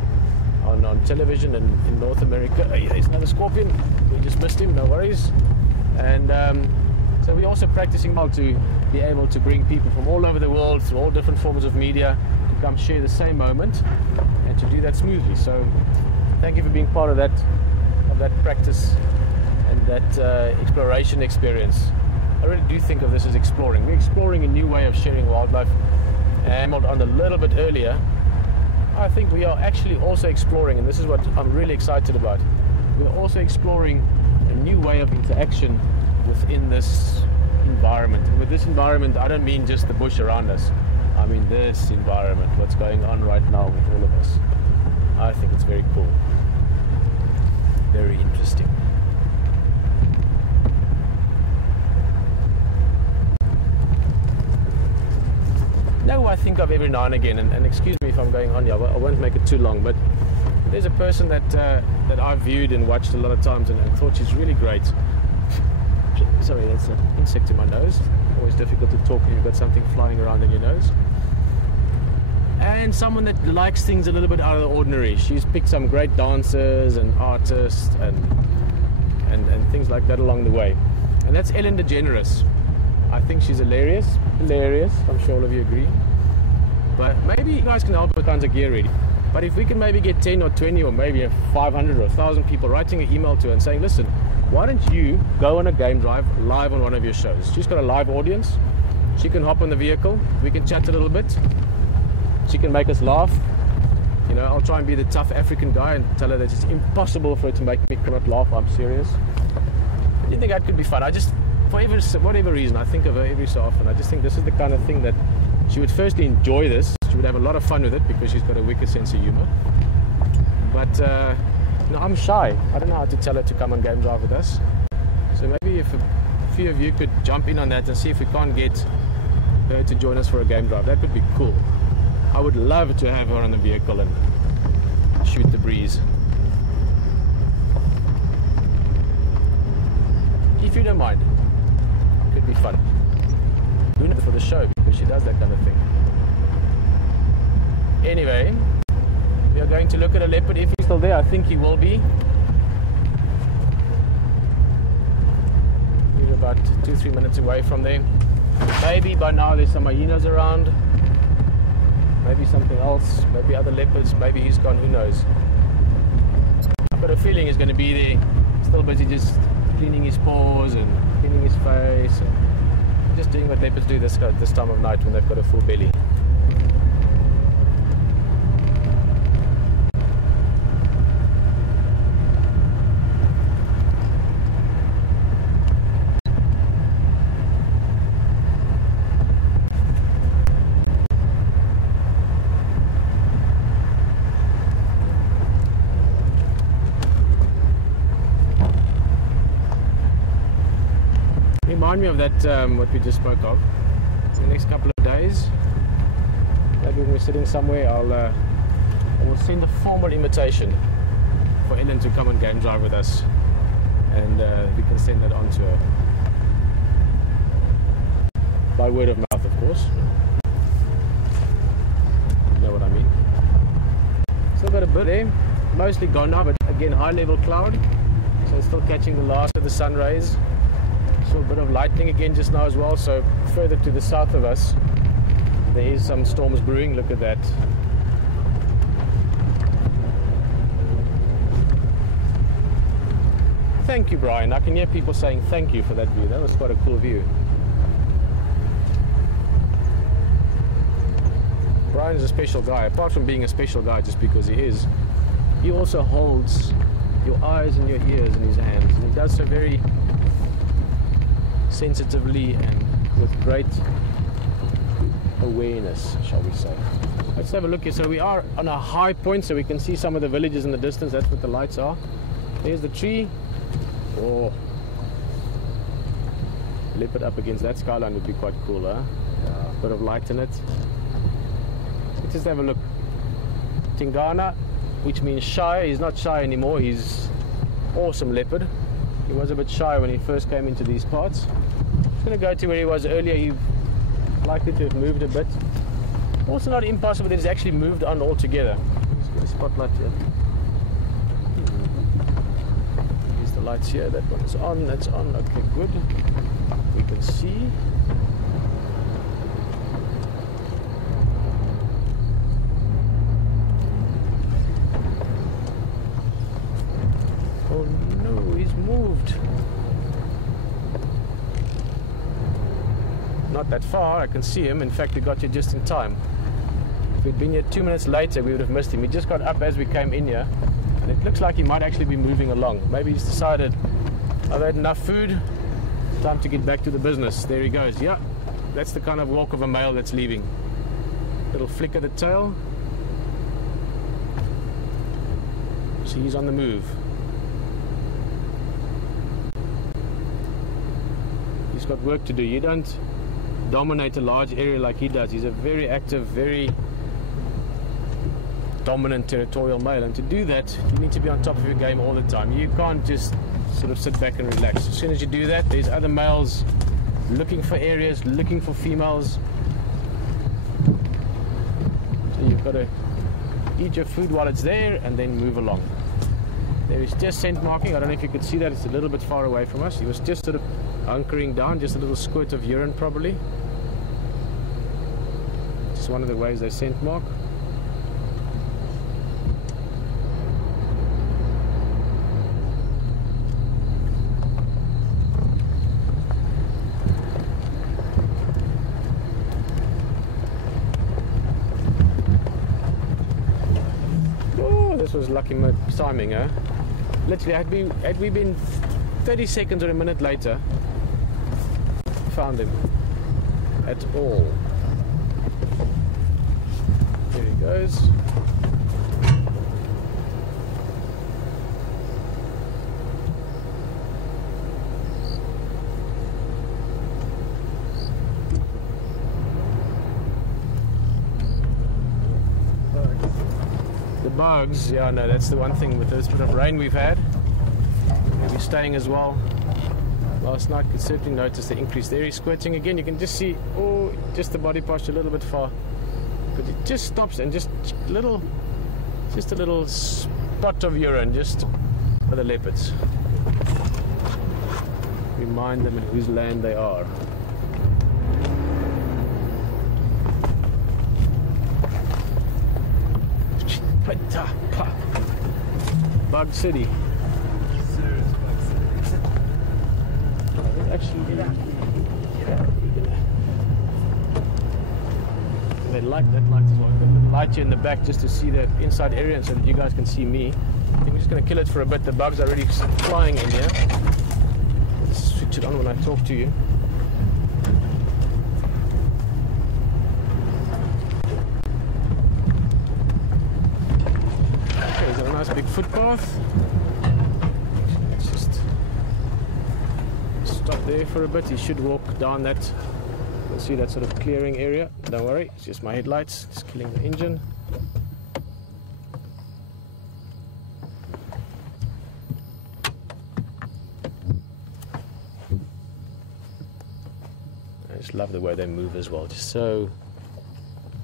television in North America. Hey, there's another scorpion. We just missed him, no worries. And so we're also practicing how to be able to bring people from all over the world through all different forms of media to come share the same moment and to do that smoothly. So thank you for being part of that practice and that exploration experience. I really do think of this as exploring. We're exploring a new way of sharing wildlife. And on a little bit earlier, I think we are actually also exploring, and this is what I'm really excited about, we're also exploring a new way of interaction within this environment. And with this environment, I don't mean just the bush around us. I mean this environment, what's going on right now with all of us. I think it's very cool. Very interesting. No, I think of every now and again, and excuse me if I'm going on here, I won't make it too long, but there's a person that I've viewed and watched a lot of times and thought she's really great. Sorry, that's an insect in my nose. Always difficult to talk when you've got something flying around in your nose. And someone that likes things a little bit out of the ordinary. She's picked some great dancers and artists and things like that along the way. And that's Ellen DeGeneres. I think she's hilarious. I'm sure all of you agree. But maybe you guys can help with kinds of gear ready. But if we can maybe get 10 or 20 or maybe 500 or 1,000 people writing an email to her and saying, listen, why don't you go on a game drive live on one of your shows? She's got a live audience. She can hop on the vehicle. We can chat a little bit. She can make us laugh. You know, I'll try and be the tough African guy and tell her that it's impossible for her to make me not laugh. I'm serious. Do you think that could be fun? I just, for whatever reason, I think of her every so often. I just think this is the kind of thing that she would firstly enjoy this. She would have a lot of fun with it because she's got a wicked sense of humor. But no, I'm shy. I don't know how to tell her to come on game drive with us. So maybe if a few of you could jump in on that and see if we can't get her to join us for a game drive, that would be cool. I would love to have her on the vehicle and shoot the breeze. If you don't mind, it could be fun. Doing it for the show because she does that kind of thing. Anyway, we are going to look at a leopard. If he's still there, I think he will be. We're about 2-3 minutes away from there. Maybe by now there's some hyenas around. Maybe something else. Maybe other leopards. Maybe he's gone. Who knows? I've got a feeling he's going to be there. Still busy just cleaning his paws and cleaning his face. And just doing what leopards do this time of night when they've got a full belly. Remind me of that, what we just spoke of. In the next couple of days, maybe when we're sitting somewhere, I will send a formal invitation for Ellen to come and game drive with us, and we can send that on to her by word of mouth, of course. You know what I mean. Still got a bit there, mostly gone now, but again high level cloud, so it's still catching the last of the sun rays. Saw a bit of lightning again just now as well, so further to the south of us there is some storms brewing. Look at that. Thank you, Brian. I can hear people saying thank you for that view. That was quite a cool view. Brian's a special guy. Apart from being a special guy just because he is, he also holds your eyes and your ears in his hands, and he does so very sensitively and with great awareness, shall we say. Let's have a look here. So we are on a high point, so we can see some of the villages in the distance. That's what the lights are. There's the tree. Oh, leopard up against that skyline would be quite cool, huh? Yeah. Bit of light in it. Let's just have a look. Tingana, which means shy. He's not shy anymore. He's awesome leopard. He was a bit shy when he first came into these parts. Just going to go to where he was earlier. He likely to have moved a bit. Also not impossible that he's actually moved on altogether. Let's get a spotlight here. Here's the lights here. That one's on. That's on. Okay, good. We can see. Oh no, he's moved. Not that far. I can see him. In fact, we got here just in time. If we'd been here 2 minutes later, we would have missed him. He just got up as we came in here, and it looks like he might actually be moving along. Maybe he's decided, I've had enough food, time to get back to the business. There he goes. Yeah, that's the kind of walk of a male that's leaving. Little flick of the tail. So he's on the move. He's got work to do. You don't dominate a large area like he does. He's a very active, very dominant territorial male, and to do that you need to be on top of your game all the time. You can't just sort of sit back and relax. As soon as you do that, there's other males looking for areas, looking for females. So you've got to eat your food while it's there and then move along. There is just scent marking. I don't know if you could see that. It's a little bit far away from us. He was just sort of hunkering down, just a little squirt of urine probably. Just one of the ways they scent mark. Oh, this was lucky timing, huh? Literally, had we been 30 seconds or a minute later, found him at all. There he goes. The bugs, yeah, no, that's the one thing with this bit of rain we've had. Maybe staying as well. Last night could certainly notice the increase there. He's squirting again. You can just see, oh, just the body posture a little bit far, but it just stops and just a little spot of urine just for the leopards. Remind them in whose land they are. Bug City. Actually, they like that light as well. I'm going to light you in the back just to see the inside area so that you guys can see me. I think we're just going to kill it for a bit. The bugs are already flying in here. Let's switch it on when I talk to you. Okay, is there a nice big footpath? Let's just stop there for a bit. He should walk down that. You'll see that sort of clearing area. Don't worry, it's just my headlights, just killing the engine. I just love the way they move as well, just so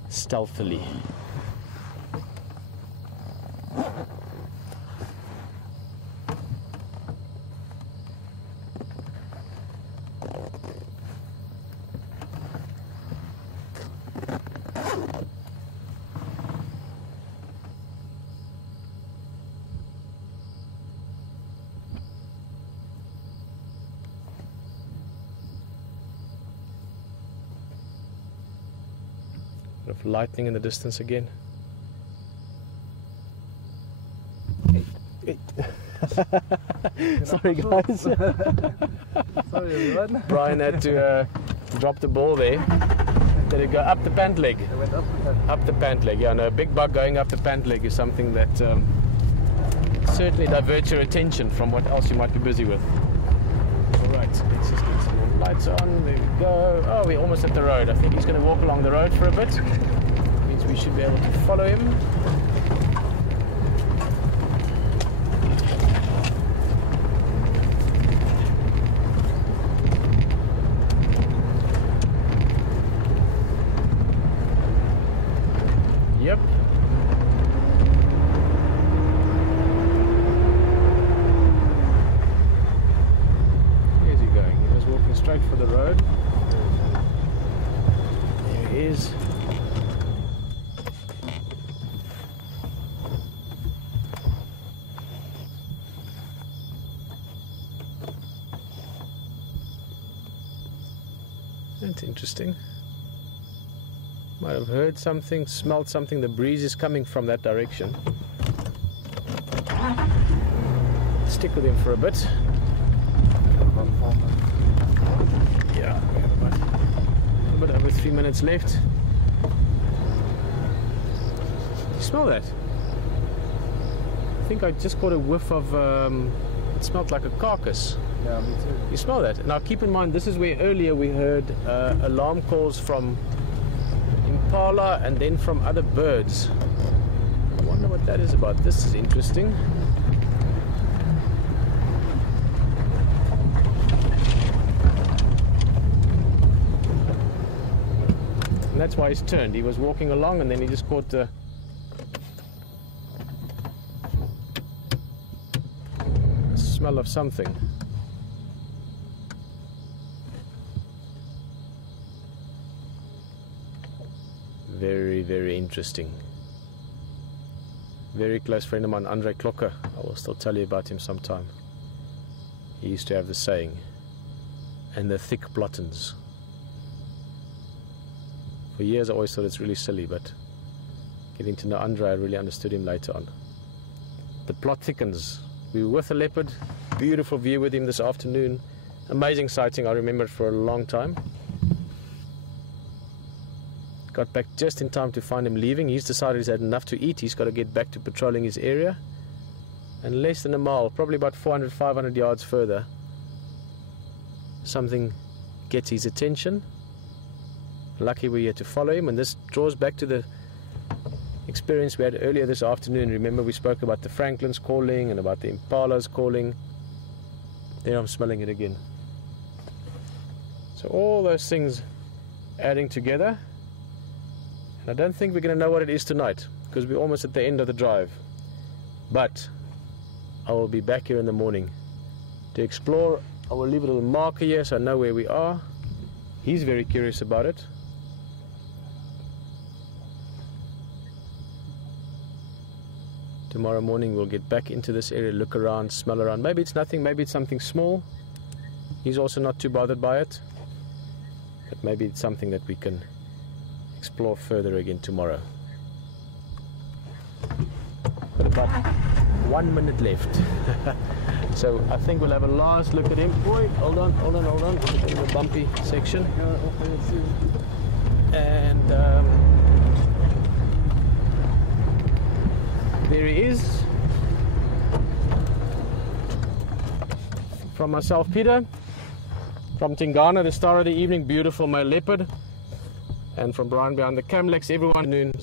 stealthily. Of lightning in the distance again. Hey. Sorry guys. Sorry everyone. Brian had to drop the ball there. Did it go up the pant leg? They went up the pant. Up the pant leg, yeah. No, a big bug going up the pant leg is something that certainly diverts your attention from what else you might be busy with. Alright, let's just get some more lights on. There we go. Oh, we're almost at the road. I think he's going to walk along the road for a bit. Means we should be able to follow him. Yep. Where's he going? He was walking straight for the road. There he is. That's interesting. Might have heard something, smelled something. The breeze is coming from that direction. Stick with him for a bit. Yeah, we have about a little bit over 3 minutes left. You smell that? I think I just caught a whiff of, it smelled like a carcass. Yeah, me too. You smell that? Now keep in mind, this is where earlier we heard alarm calls from impala and then from other birds. I wonder what that is about. This is interesting. And that's why he's turned. He was walking along and then he just caught the smell of something. Very, very interesting. Very close friend of mine, Andre Klokker. I will still tell you about him sometime. He used to have the saying, and the thick blottens. For years I always thought it's really silly, but getting to know Andre, I really understood him later on. The plot thickens. We were with a leopard, beautiful view with him this afternoon. Amazing sighting, I remember it for a long time. Got back just in time to find him leaving. He's decided he's had enough to eat. He's got to get back to patrolling his area. And less than a mile, probably about 400, 500 yards further, something gets his attention. Lucky we're here to follow him, and this draws back to the experience we had earlier this afternoon. Remember we spoke about the Franklins calling and about the impalas calling. There I'm smelling it again. So all those things adding together. And I don't think we're going to know what it is tonight, because we're almost at the end of the drive. But I will be back here in the morning to explore. I will leave a little marker here so I know where we are. He's very curious about it. Tomorrow morning we'll get back into this area, look around, smell around. Maybe it's nothing, maybe it's something small. He's also not too bothered by it. But maybe it's something that we can explore further again tomorrow. Got about 1 minute left. So I think we'll have a last look at him. Boy, hold on. We're in the bumpy section. And there he is. From myself, Peter. From Tingana, the star of the evening, beautiful male leopard. And from Brian behind the Camlex, everyone.